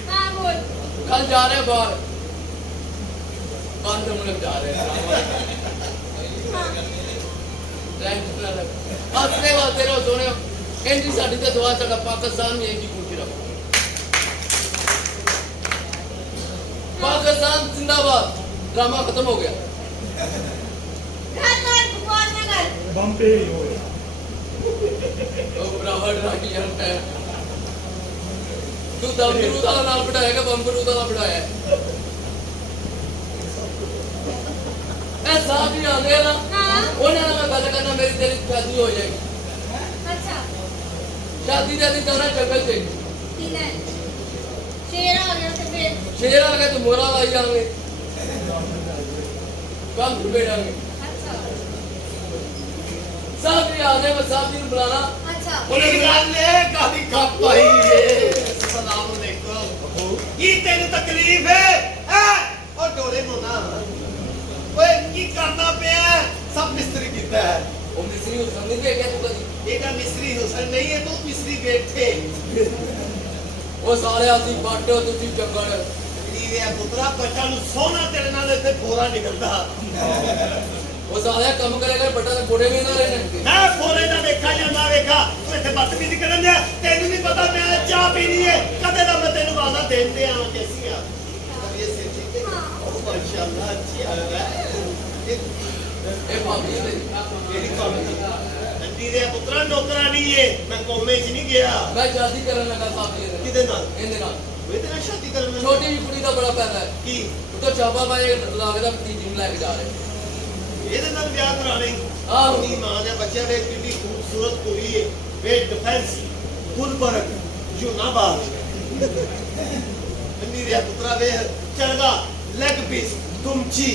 हाँ बोल कल जा रहे हैं बाहर बाहर हम लोग जा रहे हैं हंसने वास्ते रहो सोने इंजी साडी ते दुआ साडा पाकिस्तान भी इंजी खुश रहो पाकिस्तान जिंदाबाद ड्रामा खत्म हो गया घर पर बकवास ना कर ਬੰਪੇ ਹੋਏ ओ बराबर राखी यार है तू दमरू दा नाल बिठाएगा बंबरू दा बिठाया ए साहब ही आंदे ना हाँ ਉਹਨਾਂ ਨਾਲ ਮੈਂ ਗੱਲ ਕਰਨਾ ਮੇਰੀ ਤੇਰੀ ਸ਼ਾਦੀ ਹੋ ਜਾਏਗੀ अच्छा शादी दे दी जाना जंगल से तीन है शेर आ गया तो फिर शेर आ गए तो मोरा लाई जाएंगे काम पे बैठांगे अच्छा साहब भी आने में साहब जी को बुलाना अच्छा ਇਹ ਗੱਲ ਹੈ ਕਾਦੀ ਕੱਪ ਆਈ ਏ ਸਲਾਮ ਅਲੈਕੁਮ ਕੀ ਤੈਨੂੰ ਤਕਲੀਫ ਹੈ ਹੈ ਉਹ ਡੋਰੇ ਨੂੰ ਨਾ ਓਏ ਕੀ ਕਰਨਾ ਪਿਆ ਸਭ ਮਿਸਤਰੀ ਕੀਤਾ ਹੈ ਉਹ ਮਿਸਰੀ ਨੂੰ ਸਮਝ ਨਹੀਂ ਗਿਆ ਤੂੰ ਕਦੀ ਇਹਦਾ ਮਿਸਤਰੀ ਹੁਸਨ ਨਹੀਂ ਹੈ ਤੂੰ ਮਿਸਤਰੀ ਬੈਠੇ ਉਹ ਸਾਰੇ ਅਸੀਂ ਬੱਟ ਤੁਸੀਂ ਜੰਗਲ ਨੀਵੇਂ ਪੁੱਤਰਾ ਬੱਚਾ ਨੂੰ ਸੋਨਾ ਤੇਰੇ ਨਾਲ ਇੱਥੇ ਫੋਰਾ ਨਿਕਲਦਾ ਉਹ ਸਾਰੇ ਕੰਮ ਕਰੇਗਾ ਬੱਟਾ ਦੇ ਫੋੜੇ ਵੀ ਨਾ ਰਹਿਣੇ ਮੈਂ ਫੋਰੇ ਦਾ ਵੇਖਾ ਜਾਂਦਾ ਵੇਖਾ ਤੂੰ ਇੱਥੇ ਬਦਤਮੀਜ਼ੀ ਕਰਨ ਦਿਆ ਤੈਨੂੰ ਨਹੀਂ ਪਤਾ ਮੈਂ ਚਾਹ ਪੀਣੀ ਹੈ ਕਦੇ ਦਾ ਮੈਂ ਤੈਨੂੰ ਵਾਦਾ ਦੇਂਦੇ ਆ ਕੈਸੀ ਆ ਇਹ ਸੇ ਠੀਕ ਹੈ ਉਹ ਮਾਸ਼ਾਅੱਲਾ ਅੱਛੀ ਆ ਰਹਾ ਹੈ ਇਹ ਭਾਬੀ ਹੈ ਕਿਹੜੀ ਕੰਮ ਅੰਦੀ ਦੇ ਪੁੱਤਰਾ ਨੌਕਰਾ ਨਹੀਂ ਏ ਮੈਂ ਕੋਮੇ 'ਚ ਨਹੀਂ ਗਿਆ ਮੈਂ ਸ਼ਾਦੀ ਕਰਨ ਲੱਗਾ ਭਾਬੀ ਦੇ ਕਿਹਦੇ ਨਾਲ ਇਹਦੇ ਨਾਲ ਵੇ ਤੇਰਾ ਸ਼ਾਦੀ ਕਰਨ ਛੋਟੀ ਜਿਹੀ ਕੁੜੀ ਦਾ ਬੜਾ ਪੈਦਾ ਹੈ ਕੀ ਉਹ ਤਾਂ ਚਾਬਾ ਬਾਏ ਲੱਗਦਾ ਭਤੀਜੀ ਨੂੰ ਲੈ ਕੇ ਜਾ ਰਹੇ ਇਹਦੇ ਨਾਲ ਵਿਆਹ ਕਰਾ ਲਈ ਆਹੋ। ਆਪਣੀ ਮਾਂ ਦੇ ਬੱਚਿਆਂ ਦੇ ਕਿੰਨੀ ਖੂਬਸੂਰਤ ਕੁੜੀ ਏ ਵੇ ਡਿਫੈਂਸ ਗੁਲਬਰਗ ਜੁਨਾਬਾਦ ਅੰਦੀ ਦੇ ਪੁੱਤਰਾ ਵੇ ਚੜਦਾ ਲੈਗ ਪੀਸ ਤੁਮਚੀ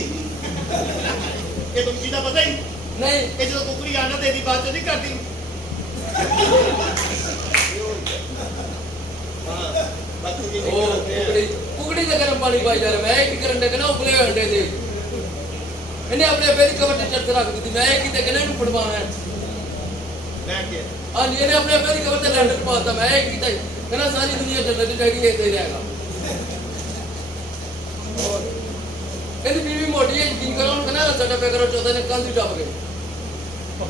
ਇਹ ਤੁਮਚੀ ਦਾ ਪਤਾ ਹੀ ਨਹੀਂ ਇਹ ਜਦੋਂ ਕੁਕੜੀ ਆਣਾ ਤੇ ਇਹਦੀ ਬਾਤ ਨਹੀਂ ਕਰਦੀ ਹਾਂ ਬਾਕੀ ਜੀ ਉਹ ਕੁਕੜੀ ਦੇ ਗਰਮ ਪਾਣੀ ਪਾਈ ਜਾ ਰਿਹਾ ਮੈਂ ਕੀ ਕਰਨ ਦੇ ਨਾ ਉਬਲੇ ਅੰਡੇ ਦੇ ਇਹਨੇ ਆਪਣੇ ਬੇਦੀ ਕਵਰ ਤੇ ਚਰਚ ਰੱਖ ਦਿੱਤੀ ਮੈਂ ਕੀ ਤੇ ਕਿਹਨੇ ਨੂੰ ਫੜਵਾਣਾ ਮੈਂ ਕਿ ਹਾਂ ਇਹਨੇ ਆਪਣੇ ਬੇਦੀ ਕਵਰ ਤੇ ਲੈਂਡਰ ਪਾਤਾ ਮੈਂ ਕੀ ਕੀਤਾ ਕਹਿੰਦਾ ਸਾਰੀ ਦੁਨੀਆ ਜੰਨਤ ਦੀ ਹੈਗੀ ਇਹ ਤੇ ਰਹੇਗਾ ਇਹਦੀ ਬੀਵੀ ਮੋਟੀ ਹੈ ਯਕੀਨ ਕਰੋ ਉਹਨੂੰ ਕਹਿੰਦਾ ਸਾਡਾ ਪੇ ਕਰੋ ਚੌਥੇ ਨੇ ਕੰਧ ਹੀ ਟੱਪ ਗਏ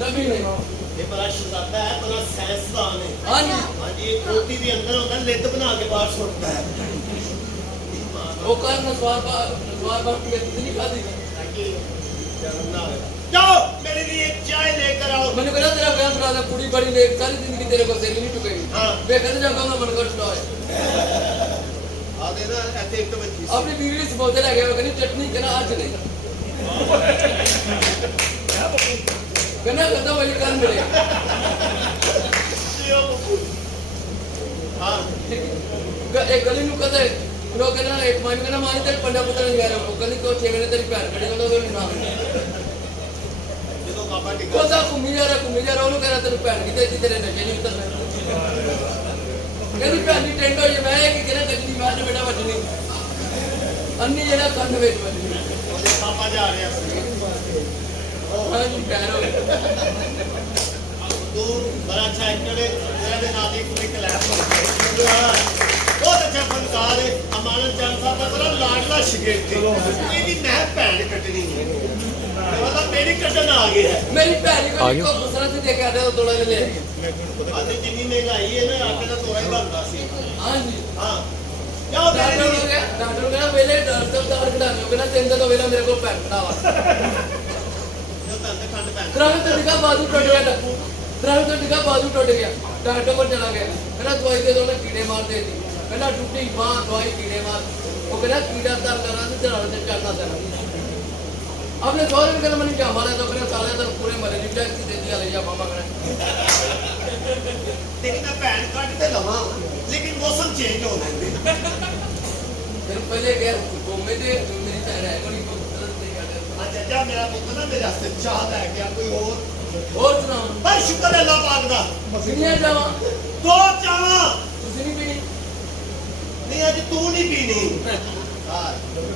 ਨਬੀ ਨੇ ਇਹ ਬੜਾ ਸ਼ਜ਼ਾਦਾ ਹੈ ਬੜਾ ਸਾਇੰਸਦਾਨ ਹੈ ਹਾਂਜੀ ਹਾਂਜੀ ਇਹ ਕੋਤੀ ਦੇ ਅੰਦਰ ਹੁੰਦਾ ਲਿੱਦ ਬਣਾ ਕੇ ਬਾਹਰ ਸੁੱਟਦਾ ਹੈ ਉਹ ਕੱਲ ਨਸਵਾਰ ਬਾਰ ਕੀ ਨਹੀਂ ਖਾਦੀ ਤਾਕਿ ਜਨਮ ਨਾ ਹੋਵੇ ਜਾਓ मेरे लिए चाय लेकर आओ मैंने कहा तेरा ब्याह करा दे कुड़ी बड़ी देख सारी जिंदगी तेरे को सेली नहीं टुकेगी हाँ। मैं कहते जाऊंगा मैं मन कर छुड़ा है आ देना ऐसे एक तो बच्ची अपनी बीवी से बोलते लगे वो कहनी चटनी कहना आज नहीं कहना कहता वही कल मिले हाँ एक गली नु कहते लोग कहना एक मान कहना मानी तेरे पंडा पुत्र नहीं आ रहा वो गली को 6 महीने तेरी भैन खड़ी होना तो ना ਜਦੋਂ ਬਾਬਾ वो ਟਿਕਾ सा घूमी जा रहा ਉਹਨੂੰ कहना तेरी भैन की तेरी तेरे नशे नहीं उतरना कहती भैन की टेंट होई मैं की कहना कजनी मैं तो बेटा बचनी अन्नी जेड़ा कंध ਵਿੱਚ बचनी ਉਹਦੇ ਪਾਪਾ ਜਾ ਰਿਹਾ ਸੀ ਹਾਂ ਜੀ ਭੈਣ ਹੋ ਤੂੰ ਬੜਾ ਅੱਛਾ ਐਕਟਰ ਹੈ ਤੇਰੇ ਦੇ ਨਾਲ ਇੱਕ ਇੱਕ ਲੈਪ ਬਹੁਤ ਅੱਛਾ ਫਨਕਾਰ ਹੈ ਅਮਾਨਤ ਚੰਦ ਸਾਹਿਬ ਦਾ ਬੜਾ ਲਾਡਲਾ ਸ਼ਗਿਰਦ ਸੀ ਇਹਦੀ ਮੈਂ ਭੈਣ ਕੱਟਣੀ ਹੈ ਮਤਲਬ ਮੇਰੀ ਕੱਟਣ ਆ ਗਿਆ ਹੈ ਮੇਰੀ ਭੈਣ को दूसरा से देके आ रहा थोड़ा ले ਅੱਜ ਜਿੰਨੀ ਮਹਿੰਗਾਈ ਹੈ ਨਾ ਆਟੇ ਦਾ ਤੋੜਾ ਹੀ ਬਣਦਾ ਸੀ हाँ जी ਹਾਂ ਜਾਓ डॉक्टर ਮੇਰੇ हो ਲਈ गया डॉक्टर कहना पहले डॉक्टर दार कढाने हो कहना तीन दिन तो पहले मेरे को पैन कढावा ਜੋ ਤਾਂ ਖੰਡ ਪੈਣ द्रव्य तो दिखा बाजू टूट गया द्रव्य तो दिखा बाजू टूट गया डॉक्टर को चला गया कहना दवाई दे दो ना कीड़े मार दे दी कहना टूटी बांह दवाई कीड़े मार वो कहना कीड़ा तार करना तो चढ़ा से चलना देना अपने सौरे में कहना मैंने क्या मारा तो कहना साले तो पूरे मरे नहीं टैक्सी दे दिया ले जा मामा कहना ਤੇਰੀ ਮੈਂ ਭੈਣ ਕੱਢ ਤੇ ਲਵਾਂ ਲੇਕਿਨ ਮੌਸਮ ਚੇਂਜ ਹੋ ਜਾਂਦਾ फिर पहले गया घूमे थे मेरी चाह रहा है कोई ਅੱਛਾ ਜਾ ਮੇਰਾ ਪੁੱਤ ਨਾ ਮੇਰੇ ਵਾਸਤੇ ਚਾਹ ਲੈ ਗਿਆ ਕੋਈ ਹੋਰ और सुनाओ ਪਰ ਸ਼ੁਕਰ ਹੈ ਅੱਲਾਹ ਪਾਕ ਦਾ दुनिया जावा ਦੋ ਚਾਹਾਂ तुसी नहीं पीनी ਨਹੀਂ ਅੱਜ ਤੂੰ ਨਹੀਂ ਪੀਣੀ ਹਾਂ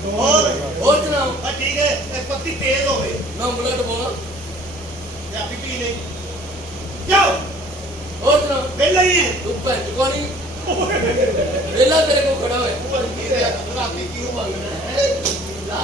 ਹੋਰ और सुनाओ ਆ ਠੀਕ ਹੈ ਇਹ ਪੱਤੀ ਤੇਜ਼ ਹੋਵੇ मैं बुलेट बोला ਤੇ ਆਪੀ ਪੀ ਲੈ ਜਾਓ और सुनाओ ਪਹਿਲਾਂ ਹੀ ਹੈ तू भैन चुका नहीं वेला तेरे को खड़ा हुआ ਪਰ ਕੀ ਦੇ ਰਾਤੀ ਕਿਉਂ ਮੰਗਣਾ ਹੈ ਲਾ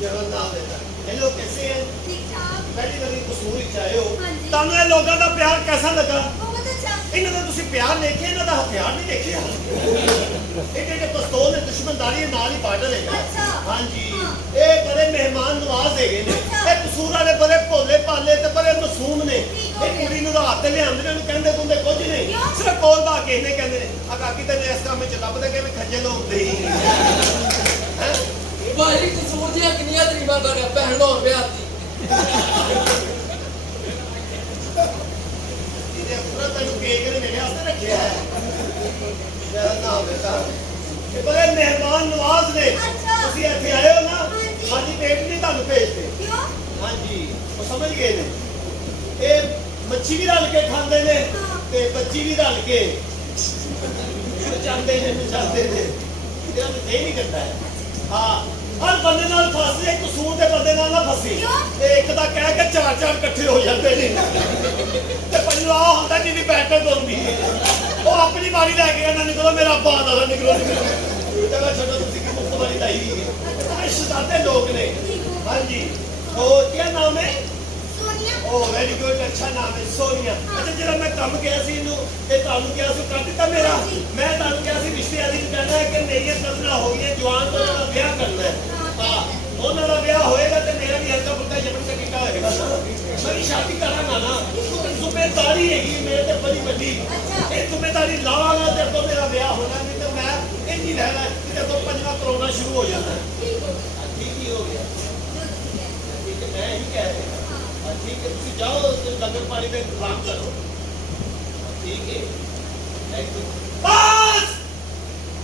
ਜਰਾ ਨਾ ਦੇਤਾ हेलो कैसे हैं ठीक ठाक पहली बार कसूर ਵਿੱਚ ਆਏ ਹੋ हाँ जी। ਤੁਹਾਨੂੰ ਇਹ ਲੋਕਾਂ ਦਾ ਪਿਆਰ ਕਿਹਦਾ ਲੱਗਾ बहुत अच्छा ਇਹਨਾਂ ਦਾ ਤੁਸੀਂ ਪਿਆਰ ਦੇਖਿਆ ਇਹਨਾਂ ਦਾ ਹਥਿਆਰ ਨਹੀਂ ਦੇਖਿਆ ਇਹ ਜਿਹੜੇ ਪਿਸਤੌਲ ਦੇ ਦੁਸ਼ਮਣਦਾਰੀ ਦੇ ਨਾਲ ਹੀ ਬਾਰਡਰ ਹੈਗਾ ਅੱਛਾ। ਹਾਂਜੀ ਹਾਂ। ਇਹ ਬੜੇ ਮਹਿਮਾਨ ਨਵਾਜ਼ ਹੈਗੇ ਨੇ ਅੱਛਾ। ਇਹ ਕਸੂਰ ਵਾਲੇ ਬੜੇ ਭੋਲੇ ਭਾਲੇ ਤੇ ਬੜੇ ਮਾਸੂਮ ਨੇ ਠੀਕ ਹੋ ਇਹ ਗਿਆ। ਕੁੜੀ ਨੂੰ ਰਾਤ ਤੇ ਲਿਆਂਦੇ ਨੇ ਉਹਨੂੰ ਕਹਿੰਦੇ ਤੁੰਦੇ ਕੁਝ ਨਹੀਂ ਕਿਉਂ? ਸਿਰਫ ਕੋਲ ਦਾ ਕੇ ਨੇ ਕਹਿੰਦੇ ਨੇ ਆ ਕਾਕੀ ਤੇ ਇਸ ਕੰਮ ਵਿੱਚ ਲੱਭਦੇ ਕਿਵੇਂ ਖੱਜਲ ਹੁੰਦੇ ਹੀ ਹੈ भाई कसूर दिया किनिया तरीबा कर भैन लाहौर ब्याह दी ਇਹਦੇ ਪੂਰਾ ਤੈਨੂੰ ਕੇਕ ਨੇ ਮੇਰੇ ਵਾਸਤੇ ਰੱਖਿਆ ਹੈ ਮੇਰਾ ਨਾਮ ਬੇਟਾ ਇਹ ਬੜੇ ਮਹਿਮਾਨ ਨਵਾਜ਼ ਨੇ ਅੱਛਾ। ਤੁਸੀਂ ਇੱਥੇ ਆਏ ਹੋ ਨਾ ਹਾਂਜੀ। ਸਾਡੀ ਪੇਟ ਨਹੀਂ ਤੁਹਾਨੂੰ ਭੇਜਦੇ क्यों ਹਾਂਜੀ ਉਹ ਸਮਝ ਗਏ ਨੇ ਇਹ ਮੱਛੀ ਵੀ ਰਲ ਕੇ ਖਾਂਦੇ ਨੇ ਹਾਂ। ਤੇ ਬੱਚੀ ਵੀ ਰਲ ਕੇ ਚਾਹੁੰਦੇ ਨੇ ਇਹਦਾ ਤੇ ਨਹੀਂ ਕਰਦਾ ਹੈ ਹਾਂ ਹਰ ਬੰਦੇ ਨਾਲ ਫਸ ਜੇ, ਕਸੂਰ ਦੇ ਬੰਦੇ ਨਾਲ ਨਾ ਫਸੀ। ਕਿਉਂ? ਤੇ ਇੱਕ ਦਾ ਕਹਿ ਕੇ ਚਾਰ ਚਾਰ ਇਕੱਠੇ ਹੋ ਜਾਂਦੇ ਨੇ ਤੇ ਪੰਜਵਾ ਉਹ ਹੁੰਦਾ ਜਿਹਦੀ ਬੈਠਕ ਹੁੰਦੀ ਹੈ, ਉਹ ਆਪਣੀ ਵਾਰੀ ਲੈ ਕੇ ਕਹਿੰਦਾ ਨਿਕਲੋ ਮੇਰਾ ਅੱਬਾ ਆਦਾ ਦਾ ਨਿਕਲੋ ਜਗ੍ਹਾ ਛੱਡੋ ਤੁਸੀਂ ਕਿ ਮੁਫਤ ਵਾਲੀ ਲਾਈ ਹੈ। ਸ਼ੁਦਾਦੇ ਲੋਕ ਨੇ। ਹਾਂਜੀ ਉਹ ਕੀ ਨਾਮ ਹੈ? सोनिया ਉਹ ਵੈਰੀ ਗੁੱਡ, ਅੱਛਾ ਨਾਮ ਹੈ ਸੋਨੀਆ। ਅੱਛਾ ਜਿਹੜਾ ਮੈਂ ਕੰਮ ਕਿਹਾ ਸੀ ਇਹਨੂੰ ਤੇ ਤੁਹਾਨੂੰ ਕਿਹਾ ਸੀ ਕਰ ਦਿੱਤਾ ਮੇਰਾ। ਮੈਂ ਤੁਹਾਨੂੰ ਕਿਹਾ ਸੀ ਰਿਸ਼ਤੇ ਵਾਲੀ ਨੂੰ ਕਹਿਣਾ ਹੈ ਕਿ ਮੇਰੀਆਂ ਕਜ਼ਨਾਂ ਹੋ ਗਈਆਂ ਜਵਾਨ, ਤੋਂ ਉਹਨਾਂ ਦਾ ਵਿਆਹ ਕਰਨਾ ਹੈ। ਹਾਂ ਉਹਨਾਂ ਦਾ ਵਿਆਹ ਹੋਏਗਾ ਤੇ ਮੇਰਾ ਵੀ ਹਲਕਾ ਫੁਲਕਾ ਜਮਨ ਸਕਿੰਦਾ ਹੋਏਗਾ ਨਾ। ਮੇਰੀ ਸ਼ਾਦੀ ਕਰਾਂਗਾ ਨਾ, ਜ਼ਿੰਮੇਦਾਰੀ ਹੈਗੀ ਮੇਰੇ ਤੇ ਬੜੀ ਵੱਡੀ। ਇਹ ਜ਼ਿੰਮੇਦਾਰੀ ਲਾਵਾਂਗਾ ਤੇ ਤੋਂ ਮੇਰਾ ਵਿਆਹ ਹੋਣਾ, ਨਹੀਂ ਤੇ ਮੈਂ ਇੰਝ ਹੀ ਰਹਿਣਾ ਕਿ ਤੋਂ ਪੰਜਵਾਂ ਕਰੋਨਾ ਸ਼ੁਰੂ ਹੋ ਜਾਣਾ। ਠੀਕ ਹੀ ਹੋ ਗਿਆ। ਠੀਕ ਹੈ, ਮੈਂ ਹੀ ਕਹਿ ਰਿਹਾ। ठीक है, तुम जाओ लंगर पानी में इंतजाम करो। ठीक है बस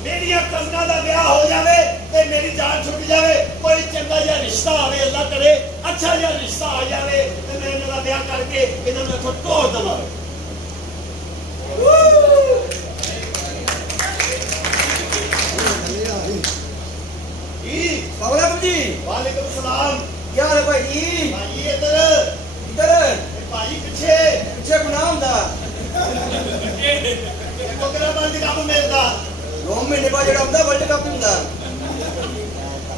मेरी कजना का ब्याह हो जाए ते मेरी जान छुट जाए, कोई चंगा जिहा रिश्ता आवे, अल्लाह करे अच्छा जिहा रिश्ता आ जाए ते मैं इन्हां दा ब्याह करके इन्हां नूं इत्थों तोड़ देवां। वालेकुम जी। वालेकुम सलाम। क्या हाल है भाई जी? भाई इधर इधर भाई पीछे पीछे गुनाह हुंदा। कोकरा बंद कप मिलदा 2 महीने बाद जेड़ा हुंदा वर्ल्ड कप हुंदा।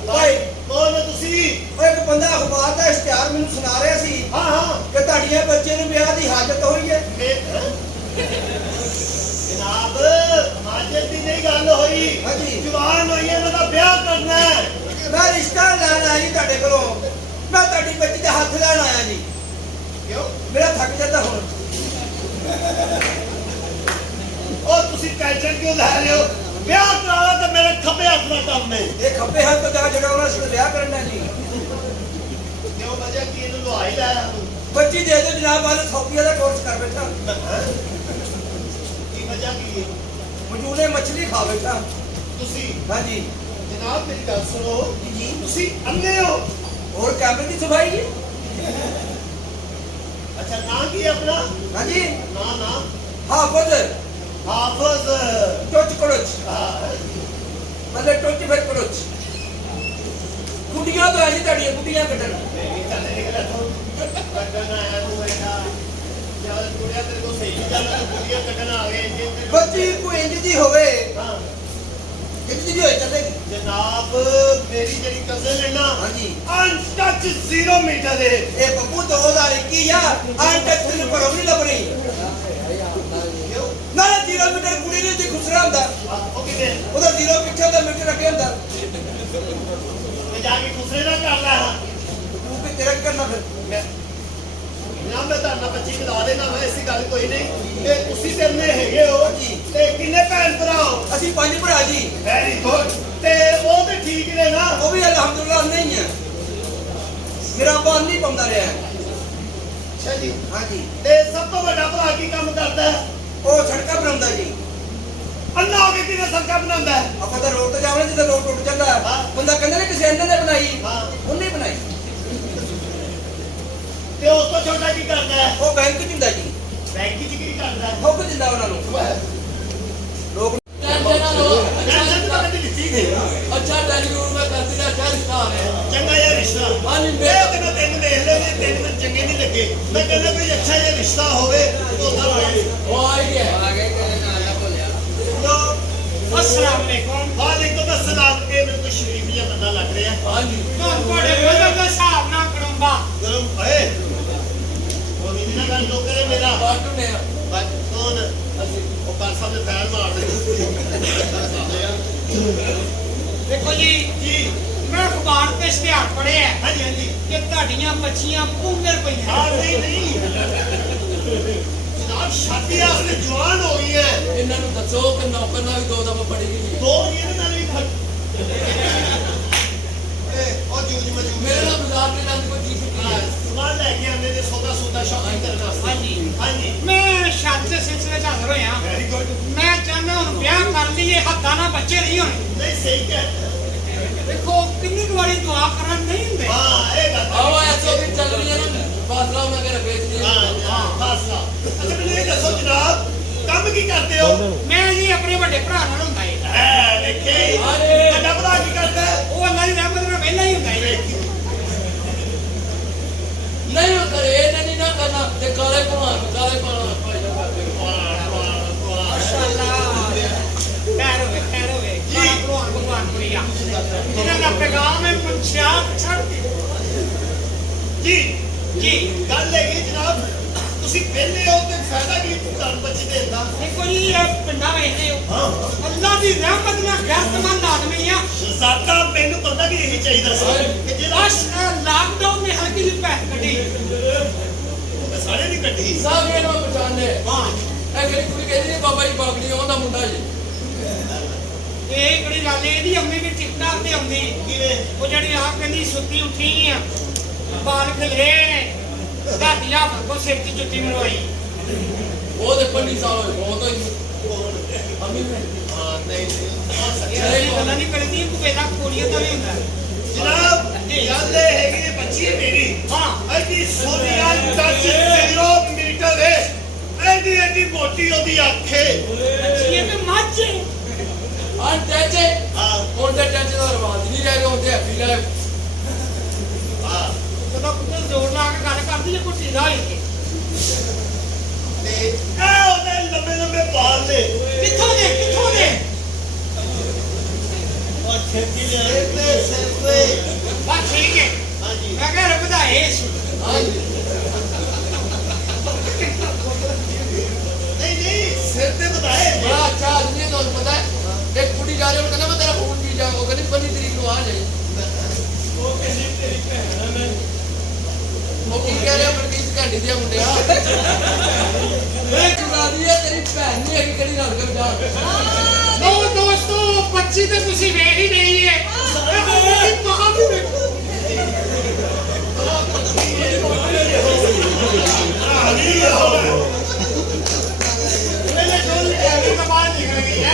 भाई कौन हो तुसी? ਉਹ ਇੱਕ ਬੰਦਾ ਅਖਬਾਰ ਦਾ ਇਸ਼ਤਿਹਾਰ ਮੈਨੂੰ ਸੁਣਾ ਰਿਹਾ ਸੀ हाँ हाँ ਕਿ ਤੁਹਾਡੀਆਂ ਬੱਚੇ ਨੂੰ ਵਿਆਹ ਦੀ ਹਾਜਤ ਹੋਈ ਹੈ। जनाब हाजत की नहीं गल हुई। हाँ जी। जवान हुई है ना ब्याह करना है। ਮੈਂ ਰਿਸ਼ਤਾ ਲੈਣ ਆਇਆ ਜੀ ਤੁਹਾਡੇ ਕੋਲੋਂ। ਮੈਂ ਤੁਹਾਡੀ ਬੱਚੀ ਦੇ ਹੱਥ ਲੈਣ ਆਇਆ ਜੀ। क्यों? ਮੇਰਾ ਥੱਕ ਜਾਂਦਾ ਹੁਣ। और तुसी टेंशन क्यों ले रहे हो? ब्याह कराना तो मेरे खब्बे हाथ का काम है। ਇਹ ਖੱਬੇ ਹੱਥ ਤੋਂ ਜਾ ਜਿਹੜਾ ਉਹਨਾਂ ਨਾਲ ਵਿਆਹ ਕਰਨਾ ਜੀ। क्यों वजह की इन्हें लुहाई लाया तू? ਬੱਚੀ ਦੇ ਦਿਓ ਜਨਾਬ, ਵਾਲੇ ਸੌਪੀਆ ਦਾ ਕੋਰਸ ਕਰ ਬੈਠਾ। की वजह की है? ਮਜੂਨੇ ਮੱਛਲੀ ਖਾ ਬੈਠਾ। तुसी ਹਾਂਜੀ जनाब मेरी गल सुनो। ਜੀ ਜੀ। तुसी अंधे हो? ਹੋਰ ਕੈਮਰੇ ਦੀ ਸਫਾਈ ਜੀ। अच्छा ना की है अपना? ਹਾਂਜੀ ना ना ਹਾਫਜ਼ हाफिज। ਟੁੱਚ ਕੁੜਚ हाँ। ਮਤਲਬ ਟੁੱਚ ਫਿਰ ਕੁੜਚ। ਗੁੱਡੀਆਂ ਤੋਂ ਆਈ ਤੁਹਾਡੀਆਂ ਗੁੱਡੀਆਂ ਕੱਢਣ। नहीं चले निकला तू कटना आया तू बेटा यार कुड़िया तेरे को सही गल है कुड़िया कटना आ गए ये तेरे ਬੱਚੀ ਕੋਈ ਇੰਜ ਦੀ ਹੋਵੇ, हाँ ਇੰਜ ਦੀ ਹੋਏ ਚੱਲੇਗੀ। जनाब मेरी जेडी कजन है ना ਹਾਂਜੀ अनटच 0 मीटर है। ਇਹ ਬੱਬੂ 2021 ਆ ਅੰਟਕ ਨੂੰ ਪਰੋਂ ਨਹੀਂ ਲੱਭਣੀ। क्यों? ਨਾਲੇ 0 ਮੀਟਰ ਕੁੜੀ ਨੂੰ ਦੀ ਖੁਸਰਾ ਹੁੰਦਾ, वो कितने ਉਹਦਾ 0 ਪਿੱਛੇ ਉਹਦਾ ਮੀਟਰ ਅੱਗੇ ਹੁੰਦਾ। मैं जाके दूसरे ना कर रहा हां। ਤੂੰ ਕਿ ਤੇਰਾ ਕੀ ਕਰਨਾ ਫਿਰ? ना मैं ताना बच्ची खिला देना मैं ऐसी गल कोई नहीं ते उसी सिर में हैगे हो जी। ते किन्ने भैन भरा हो? ਅਸੀਂ 5 ਭਰਾ ਜੀ। वेरी गुड ते वो ते ठीक ने ना? ਉਹ ਵੀ ਅਲਹਮਦੁਲਿਲਾ ਨਹੀਂ ਹੈ। ਮੇਰਾ ਬਾਨ ਨਹੀਂ ਪਾਉਂਦਾ ਰਿਹਾ। अच्छा जी ਹਾਂਜੀ ते सब तो बड़ा भरा की काम करता है? ਉਹ ਸੜਕਾਂ ਬਣਾਉਂਦਾ ਜੀ। अन्ना हो के किने सड़का बनांदा है? ਆਪਾਂ ਤਾਂ ਰੋਡ ਤੇ ਜਾਵਣਾ ਜਿੱਦਾਂ ਰੋਡ ਟੁੱਟ ਜਾਂਦਾ ਹੈ। ਹਾਂ। ਬੰਦਾ ਕਹਿੰਦਾ ਨੇ ਕਿਸੇ ਨੇ ਬਣਾਈ, हाँ ਉਹਨੇ ਬਣਾਈ। ते उस तो छोटा की करता है? ਉਹ ਬੈਂਕ ਚ ਹੁੰਦਾ ਜੀ, बैंक की की करता है? ਹੁੱਕ ਦਿੰਦਾ ਉਹਨਾਂ ਨੂੰ। ਲੋਕ ਟੈਨਸ਼ਨ ਨਾ ਲਓ। टेंशन तो कभी लिखी गई। ਅੱਛਾ ਟੈਲੀਵਿਜ਼ਨ ਮੈਂ ਕਰ ਦਿੱਤਾ ਅੱਛਾ ਰਿਸ਼ਤਾ ਆ ਰਿਹਾ। चंगा या रिश्ता ਹਾਂਜੀ मैं ते मैं तेन देख ले तेन में चंगे नहीं लगे मैं कहना कोई अच्छा या रिश्ता होवे तो सब होए। ਉਹ ਆ ਹੀ ਗਿਆ। अस्सलाम वालेकुम। वालेकुम अस्सलाम। ये मेरे को शरीफ या बंदा लग रहा है। ਹਾਂਜੀ बड़े गजब का हिसाब ना करूंगा। गरम है वो भी ना गल लो करे मेरा ਬਾਟੂ ਨੇ बस कौन ਅਸੀਂ वो पासा में फैल मार दे। देखो जी जी मैं अखबार पे इश्तिहार पढ़े है हाँ जी हाँ जी कि ਤੁਹਾਡੀਆਂ ਬੱਚੀਆਂ ਪੁੰਗਰ ਪਈਆਂ। हाँ नहीं नहीं जनाब शादी वास्ते जवान हो गई है। ਇਹਨਾਂ ਨੂੰ ਦੱਸੋ ਕਿ ਨੌਕਰ ਨਾਲ ਵੀ 2 ਦਫਾ ਪੜੀ ਗਈ। दो ये ना भी खट ए और जूझ मजूझ ਮੇਰਾ ਬਾਜ਼ਾਰ ਦੇ ਨਾਲ ਕੋਈ ਚੀਜ਼ ਨਹੀਂ ਹੈ। समान लेके आने दे सौदा शॉपिंग करने वास्ते। हाँ जी। हाँ जी मैं शादी ਦੇ ਸਿਲਸਿਲੇ 'ਚ ਹਾਜ਼ਰ ਹੋਇਆ। Very good. ਮੈਂ ਚਾਹੁੰਦਾ ਹੁਣ ਵਿਆਹ ਕਰ ਲਈਏ, ਹੱਦਾਂ ਨਾਲ ਬੱਚੇ ਨਹੀਂ ਹੋਣੇ। नहीं सही कहते हैं। ਦੇਖੋ ਕਿੰਨੀ ਕੁ ਵਾਰੀ ਦੁਆ ਕਰਨ ਨਹੀਂ ਹੁੰਦੇ। हाँ ये बात ਆਓ ਐਸੋ ਵੀ ਚੱਲ ਰਹੀ ਹੈ ਨਾ ਫਾਸਲਾ ਉਹਨਾਂ ਕੇ ਰੱਖੇ ਸੀ। हाँ फासला। अच्छा मैंने ये दसो जनाब काम की करते हो? ਮੈਂ ਜੀ ਆਪਣੇ ਵੱਡੇ ਭਰਾ ਨਾਲ ਹੁੰਦਾ ਏ। है देखे अरे। बड़ा भरा की करता है? ਉਹ ਅੱਲਾ ਦੀ ਰਹਿਮਤ ਨਾਲ का पैगाम है पंचायत छड़ के ਜੀ जी ਗੱਲ ਹੈਗੀ ਜਨਾਬ ਤੁਸੀਂ ਵਿਹਲੇ ਹੋ ਤੇ ਫਾਇਦਾ ਕੀ ਤੁਹਾਨੂੰ ਬੱਚੇ ਦੇਣ ਦਾ देखो जी ये पिंडा वेखदे हो ਹਾਂ अल्लाह दी रहमत नाल गैरतमंद आदमी आ ਸ਼ਹਜ਼ਾਦਾ ਮੈਨੂੰ ਪਤਾ ਵੀ ਇਹੀ ਚਾਹੀਦਾ ਸੀ ਕਿ ਜਿਹੜਾ बस लॉकडाउन में हल्की सी पैस कटी ਉਹ ਸਾਰੇ ਨਹੀਂ ਕੱਢੀ ਸਭ ਇਹਨੂੰ ਪਛਾਣਦੇ हाँ ਇਹ ਕਿਹੜੀ ਕੁੜੀ ਕਹਿੰਦੀ ਨੇ ਬਾਬਾ ਜੀ ਬਾਗੜੀ ਉਹਦਾ ਮੁੰਡਾ ਜੀ ਇਹ ਕਿਹੜੀ ਗੱਲ ਏ ਇਹਦੀ ਅੰਮੀ ਵੀ ਟਿਕਟਾਕ ਤੇ ਆਉਂਦੀ ਕਿਵੇਂ ਉਹ ਜਿਹੜੀ ਆ ਕਹਿੰਦੀ ਸੁੱਤੀ ਉੱਠੀ ਆ ਬਾਲ ਖਲੇ ਨੇ ਦਾਦੀਆਂ ਕੋ ਸਿਰ ਦੀ ਜੁੱਤੀ ਮਰਵਾਈ ਉਹ ਤੇ 15 ਸਾਲ ਹੋਏ ਬਹੁਤ ਹੋਈ ਅੰਮੀ ਨੇ ਹਾਂ ਨਹੀਂ ਇਹ ਗੱਲਾਂ ਨਹੀਂ ਕਰਦੀ ਤੂੰ ਵੇਲਾ ਕੋਲੀਆਂ ਦਾ ਵੀ ਹੁੰਦਾ ਜਨਾਬ ਗੱਲ ਇਹ ਹੈਗੀ ਇਹ ਬੱਚੀ ਹੈ ਮੇਰੀ ਹਾਂ ਐਡੀ ਸੋਨੀਆ ਟੱਚ 0 ਮੀਟਰ ਹੈ ਐਡੀ ਐਡੀ ਮੋਟੀ ਉਹਦੀ ਅੱਖ ਹੈ ਇਹ ਤੇ ਮੱਝ ਏ। ਅਨਟੱਚੇ ਹਾਂ ਹੁਣ ਤੇ ਟੱਚ ਦਾ ਰਿਵਾਜ ਨਹੀਂ ਰਹਿ ਗਿਆ ਹੁਣ ਤੇ ਹੈਪੀ ਲਾਈਫ ਹਾਂ ਜਦੋਂ ਕੁੱਤੇ ਜ਼ੋਰ ਲਾ ਕੇ ਗੱਲ ਕਰਦੀ ਜੇ ਕੁੱਤੀ ਦਾ ਹੋਈ ਤੇ ਇਹ ਉਹਦੇ ਲੰਬੇ ਲੰਬੇ ਬਾਲ ਨੇ ਕਿੱਥੋਂ ਦੇ ਸਿਰ ਤੇ ਬਸ ਠੀਕ ਹੈ ਹਾਂਜੀ ਮੈਂ ਕਿਹਾ ਰੱਬ ਦਾ ਇਸ ਹਾਂਜੀ ਨਹੀਂ ਨਹੀਂ ਸਿਰ ਤੇ ਬਤਾਏ ਬੜਾ ਅੱਛਾ ਆਦਮੀ ਹੈ ਤੁਹਾਨੂੰ ਪਤਾ ਹੈ ਇੱਕ ਕੁੜੀ ਜਾ ਰਹੀ ਉਹ ਕਹਿੰਦਾ ਮੈਂ ਤੇਰਾ ਫੋਨ ਪੀ ਜਾ ਉਹ ਕਹਿੰਦੀ 15 ਤਰੀਕ ਨੂੰ ਆ ਜਾਈ ਉਹ ਕੀ ਕਹਿ ਰਿਹਾ ਮਨਕੀਤ ਘੰਟੀ ਦੇ ਮੁੰਡਿਆ ਇਹ ਚੁਰਾਦੀ ਹੈ ਤੇਰੀ ਭੈਣ ਨਹੀਂ ਹੈਗੀ ਕਿਹੜੀ ਰਲ ਕੇ ਜਾ ਲੋ ਦੋਸਤੋ 25 ਤੇ ਤੁਸੀਂ ਵੇਖ ਹੀ ਨਹੀਂ ਹੈ ਇਹ ਮਹਾਂ ਵੀ ਵੇਖੋ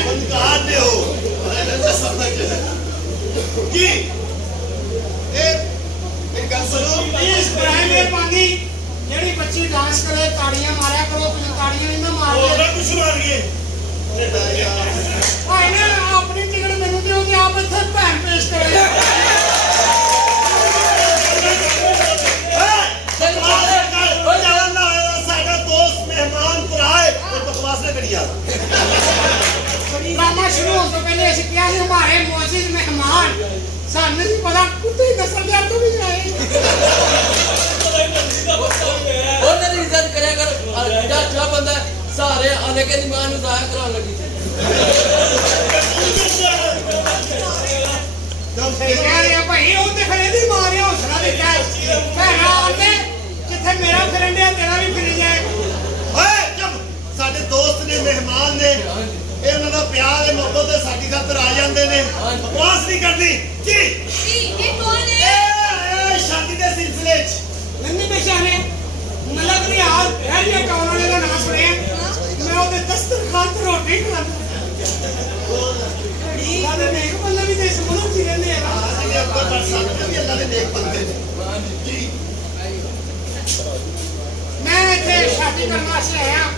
ਬੰਕਾਰ ਦੇ ਹੋ ਕੀ ਇਹ ਗੱਲ ਸੁਣੋ ਇਸ ਬਰਾਏ ਮੇ ਪਾਣੀ ਜਿਹੜੀ ਬੱਚੀ ਡਾਂਸ ਕਰੇ ਤਾੜੀਆਂ ਮਾਰਿਆ ਕਰੋ ਤੁਸੀਂ ਤਾੜੀਆਂ ਨਹੀਂ ਨਾ ਮਾਰਦੇ ਉਹਦਾ ਕੁਛ ਮਾਰ ਗਏ ਭਾਈ ਨੇ ਆਪਣੀ ਟਿਕਟ ਮੈਨੂੰ ਦਿਓ ਤੇ ਆਪ ਇੱਥੇ ਭੈਣ ਪੇਸ਼ ਕਰੇ ਸਾਡਾ ਦੋਸਤ ਮਹਿਮਾਨ ਪੁਰਾਏ ਤੇ ਬਕਵਾਸ ਨਾ ਕਰੀਆ ਡਰਾਮਾ ਸ਼ੁਰੂ ਹੋਣ ਤੋਂ ਪਹਿਲੇ ਅਸੀਂ ਕਿਹਾ ਸੀ ਹਮਾਰੇ ਮੌਜੂਦ ਮਹਿਮਾਨ ਸਾਨੂੰ ਨਹੀਂ ਪਤਾ ਕੁੱਤੇ ਨਸਲ ਦੇ ਤੋਂ ਵੀ ਆਏ ਉਹਨਾਂ ਦੀ ਇੱਜ਼ਤ ਕਰਿਆ ਕਰ ਜਿਹੜਾ ਅੱਛਾ ਬੰਦਾ ਸਾਰੇ ਆਨੇ ਕੇ ਦੀ ਮਾਂ ਨੂੰ ਜ਼ਾਹਿਰ ਕਰਾਉਣ ਲੱਗੀ ਕਹਿ ਰਿਹਾ ਭਾਈ ਉਹ ਤੇ ਫਿਰ ਇਹਦੀ ਮਾਂ ਨੇ ਹੌਸਲਾ ਦਿੱਤਾ ਭੈਣਾ ਆਉਂਦੇ ਜਿੱਥੇ ਮੇਰਾ ਫਿਰਨ ਡਿਆ ਤੇਰਾ ਵੀ ਫਿਰੀ ਜਾਏ ਓਏ ਜਬ ਸਾਡੇ ਦੋਸਤ ਨੇ ਮਹਿਮਾਨ ਨੇ ਇਹ ਉਹਨਾਂ ਦਾ ਪਿਆਰ ਹੈ ਮੁਹੱਬਤ ਹੈ ਸਾਡੀ ਖਾਤਰ ਆ ਜਾਂਦੇ ਨੇ ਬਕਵਾਸ ਨਹੀਂ ਕਰਦੀ ਜੀ ये कौन है ਇਹ ਸ਼ਾਦੀ ਦੇ ਸਿਲਸਿਲੇ 'ਚ ਨੰਨੀ ਪਛਾਣੇ ਮਲਕ ਦੀ ਹਾਲ ਰਹਿ ਕੌਣ ਵਾਲੇ ਦਾ ਨਾਮ ਸੁਣਿਆ ਮੈਂ ਉਹਦੇ ਦਸਤਰਖਾਨ ਤੇ ਰੋਟੀ ਖਵਾਉਂਦਾ ਸਾਡੇ ਨੇਕ ਬੰਦੇ ਵੀ ਤੇ ਇਸ ਮੁਲਕ 'ਚ ਰਹਿੰਦੇ ਆ ਅਸੀਂ ਅੱਗੇ ਵੱਧ ਸਕਦੇ ਵੀ ਅੱਲਾ ਦੇ ਨੇਕ ਬੰਦੇ ਨੇ ਜੀ ਮੈਂ ਇੱਥੇ ਸ਼ਾਦੀ ਕਰਨ ਵਾਸਤੇ ਆਇਆ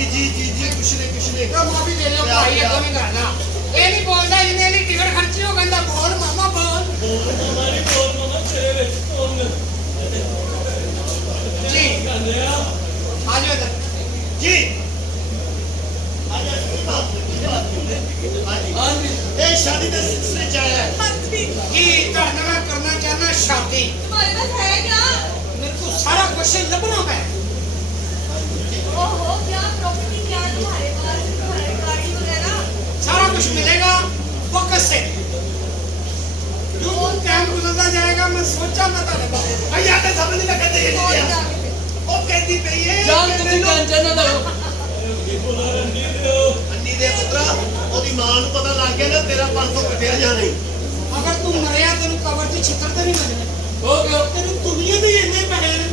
ਜੀ ਕੁਛ ਨੇ ਤਾਂ ਮਾਫੀ ਦੇ ਦਿਓ ਭਾਈ ਅੱਗੋਂ ਨਹੀਂ ਕਰਨਾ ਇਹ ਨਹੀਂ ਬੋਲਦਾ ਜਿੰਨੇ ਇਹਦੀ ਟਿਕਟ ਖਰਚੀ ਹੋ ਕਹਿੰਦਾ ਬੋਲ ਮਾਮਾ ਬੋਲ ਜੀ ਆ ਜਾਓ ਇੱਧਰ ਜੀ ਹਾਂਜੀ ਇਹ ਸ਼ਾਦੀ ਦੇ ਸਿਲਸਿਲੇ 'ਚ ਆਇਆ ਹੈ ਜੀ ਤੁਹਾਡੇ ਨਾਲ ਮੈਂ ਕਰਨਾ ਚਾਹੁੰਦਾ ਸ਼ਾਦੀ तुम्हारे पास है क्या ਮੇਰੇ को ਸਾਰਾ ਕੁਝ ਲੱਭਣਾ ਪੈ ओहो क्या प्रॉपर्टी क्या है तुम्हारे पास तुम्हारी गाड़ी वगैरह सारा कुछ मिलेगा वक्त से जो टाइम गुजरता जाएगा मैं सोचा मैं ताले बाबू ਭਈਆ ਤੇ ਸਮਝ ਨਹੀਂ ਲੱਗਦੇ ਇਹ और ਚੀਜ਼ਾਂ। क्या ਉਹ ਕਹਿੰਦੀ ਪਈ ਏ ਜਾਨ ਤੁਸੀਂ ਟੈਨਸ਼ਨ ਨਾ ਲਓ ਅੰਨੀ ਦੇ ਪੁੱਤਰਾ ਉਹਦੀ ਮਾਂ ਨੂੰ ਪਤਾ ਲੱਗ ਗਿਆ ਨਾ ਤੇਰਾ 500 ਕੱਟਿਆ ਜਾਣਾ ਹੀ अगर तू मरिया तेन कबर च छितर तो नहीं बजने ਹੋ ਗਿਆ तेन दुनिया दे इन्ने पैसे ने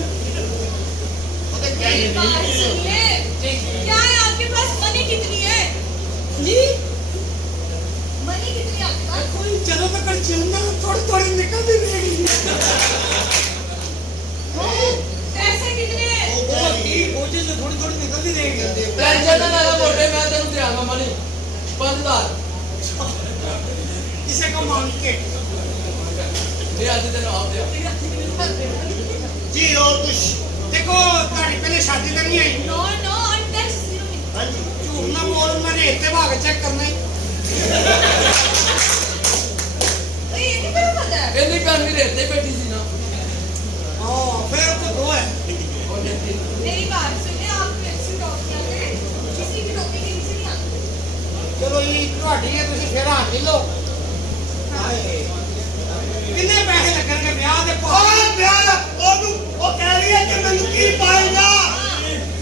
ਉਹਦੇ मेरी ਕਹਿ बात सुनिए क्या है आपके पास मनी कितनी है जी मनी कितनी है आपके पास कोई जदों तक जिंदा थोड़ी थोड़ी निकलती रहेगी पैसे कितने हैं वो की बोझे से थोड़ी थोड़ी निकलती रहेगी ਟੈਨਸ਼ਨ ਨਾ ਲੈ ਮੋਟੇ ਮੈਂ ਤੈਨੂੰ ਦਿਆਂਗਾ ਮਣੀ 5000 किसी को मांग के ਇਹ ਅੱਜ ਤੈਨੂੰ ਆਪ ਦਿਆਂ ਜੀ ਹੋਰ ਕੁਛ देखो तारी पहले शादी करनी है नो नो अनटच जीरो ਹਾਂਜੀ झूठ ना बोल मैं ने इत्तेफाक चेक करना ही ये नहीं मेरा पता है ਇਹਦੀ ਭੈਣ ਵੀ ਰੇਤੇ ਬੈਠੀ ਸੀ ਨਾ हाँ फिर तो दो है मेरी बात सुनिए आप ऐसी टॉपियां करें किसी भी टॉपिक के नीचे नहीं आते चलो ये ਤੁਹਾਡੀ ਹੈ ਤੁਸੀਂ ਫੇਰ ਆ ਹੀ ਲਓ ਹਾਏ ਕਿੰਨੇ ਪੈਸੇ ਲੱਗਣਗੇ ਵਿਆਹ ਦੇ ਓਏ ਵਿਆਹ ਉਹਨੂੰ ਉਹ ਕਹਿ ਰਹੀ ਹੈ ਕਿ ਮੈਨੂੰ ਕੀ ਪਾਏਗਾ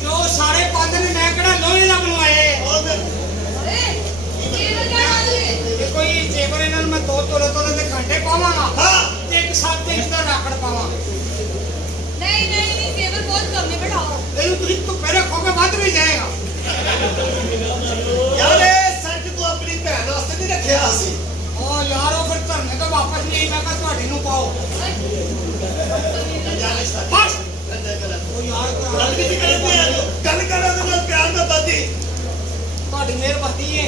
ਜੋ ਸਾਰੇ ਪੰਜ ਨੇ ਮੈਂ ਕਿਹੜਾ ਲੋਹੇ ਦਾ ਬਣਵਾਏ ਉਹ ਮੈਂ अरे ये ना क्या बात है ਇਹ ਕੋਈ ਜੇਕਰ ਇਹਨਾਂ ਨੂੰ ਮੈਂ 2 ਤੋਲੇ ਦੇ ਘੰਟੇ ਪਾਵਾਂਗਾ ਹਾਂ ਤੇ ਇੱਕ 7 ਇੰਚ ਦਾ ਰਾਕੜ ਪਾਵਾਂਗਾ नहीं नहीं नहीं केवल बहुत कम में बैठाओ ਇਹਨੂੰ ਤੁਸੀਂ ਧੁੱਪੇ ਰੱਖੋਗੇ ਵੱਧ ਵੀ ਜਾਏਗਾ ਯਾਰ ਇਹ ਸੈੱਟ ਤੂੰ ਆਪਣੀ ਭੈਣ ਵਾਸਤੇ ਨਹੀਂ ਰੱਖਿਆ ਸੀ ਓ ਯਾਰ ਉਹ ਫਿਰ ਧਰਨੇ ਤੋਂ ਵਾਪਸ ਨਹੀਂ ਮੈਂ ਕਿਹਾ ਤੁਹਾਡੀ ਨੂੰ ਪਾਓ ਬਸ ਉਹ ਯਾਰ ਗੱਲ ਵੀ ਕਰਦੇ ਆ ਗੱਲ ਕਰਾਂ ਤੇ ਨਾਲ ਪਿਆਰ ਨਾਲ ਬਾਦੀ ਤੁਹਾਡੀ ਮਿਹਰਬਾਨੀ ਹੈ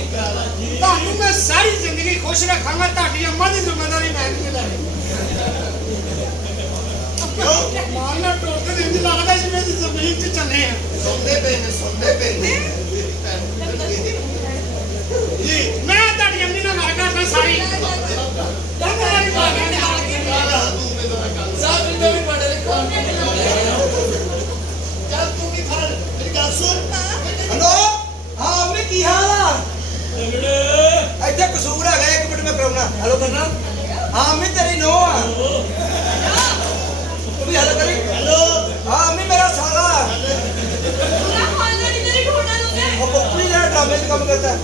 ਤੁਹਾਨੂੰ ਮੈਂ ਸਾਰੀ ਜ਼ਿੰਦਗੀ ਖੁਸ਼ ਰੱਖਾਂਗਾ ਤੁਹਾਡੀ ਅੰਮਾ ਦੀ ਜ਼ਿੰਮੇਵਾਰੀ ਮੈਂ ਨਹੀਂ ਲੈਣੀ ਮਾਰਨਾ ਟੋਕ ਦੇ ਇੰਜ ਲੱਗਦਾ ਜਿਵੇਂ ਅਸੀਂ ਜ਼ਮੀਨ 'ਚ ਚੱਲੇ ਆ ਸੁਣਦੇ ਪਏ ਨੇ ਜੀ ਮੈਂ ਤੁਹਾਡੀ ਅੰਮੀ ਨਾਲ ਗੱਲ ਕਰਦਾ ਸਾਰੀ ਕਹਿੰਦਾ ਨਹੀਂ ਬਾਗਾਂ ਦੇ ਹਾਲ ਕੀ ਸਾਹ ਪਿੰਡੋਂ ਵੀ ਪੜੇ ਦੇ ਕੰਮ ਚੱਲ ਤੂੰ ਵੀ ਫੜ ਮੇਰੀ ਗੱਲ ਸੁਣ हेलो हाँ अम्मी की हाल है इतना कसूर है 1 मिनट में कराऊंगा हेलो करना हाँ अम्मी तेरी नो है तू भी हेलो करी ਹੈਲੋ हाँ अम्मी मेरा साला पूरा खाना नहीं मेरे ढूंढना तुझे वो पप्पू जरा ड्रामे से काम करता है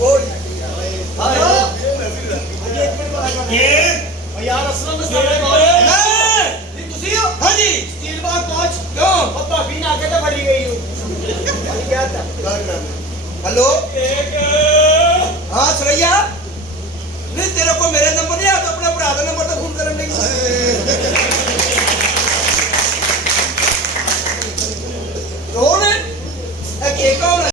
ओ हेलो ਇਹ यार असलम में सारे नहीं तुसी हो हाँ जी स्टील बार पहुंच क्यों और भाभी ना आके तो फड़ी गई हूँ क्या था हेलो हाँ सुरैया नहीं तेरे को मेरे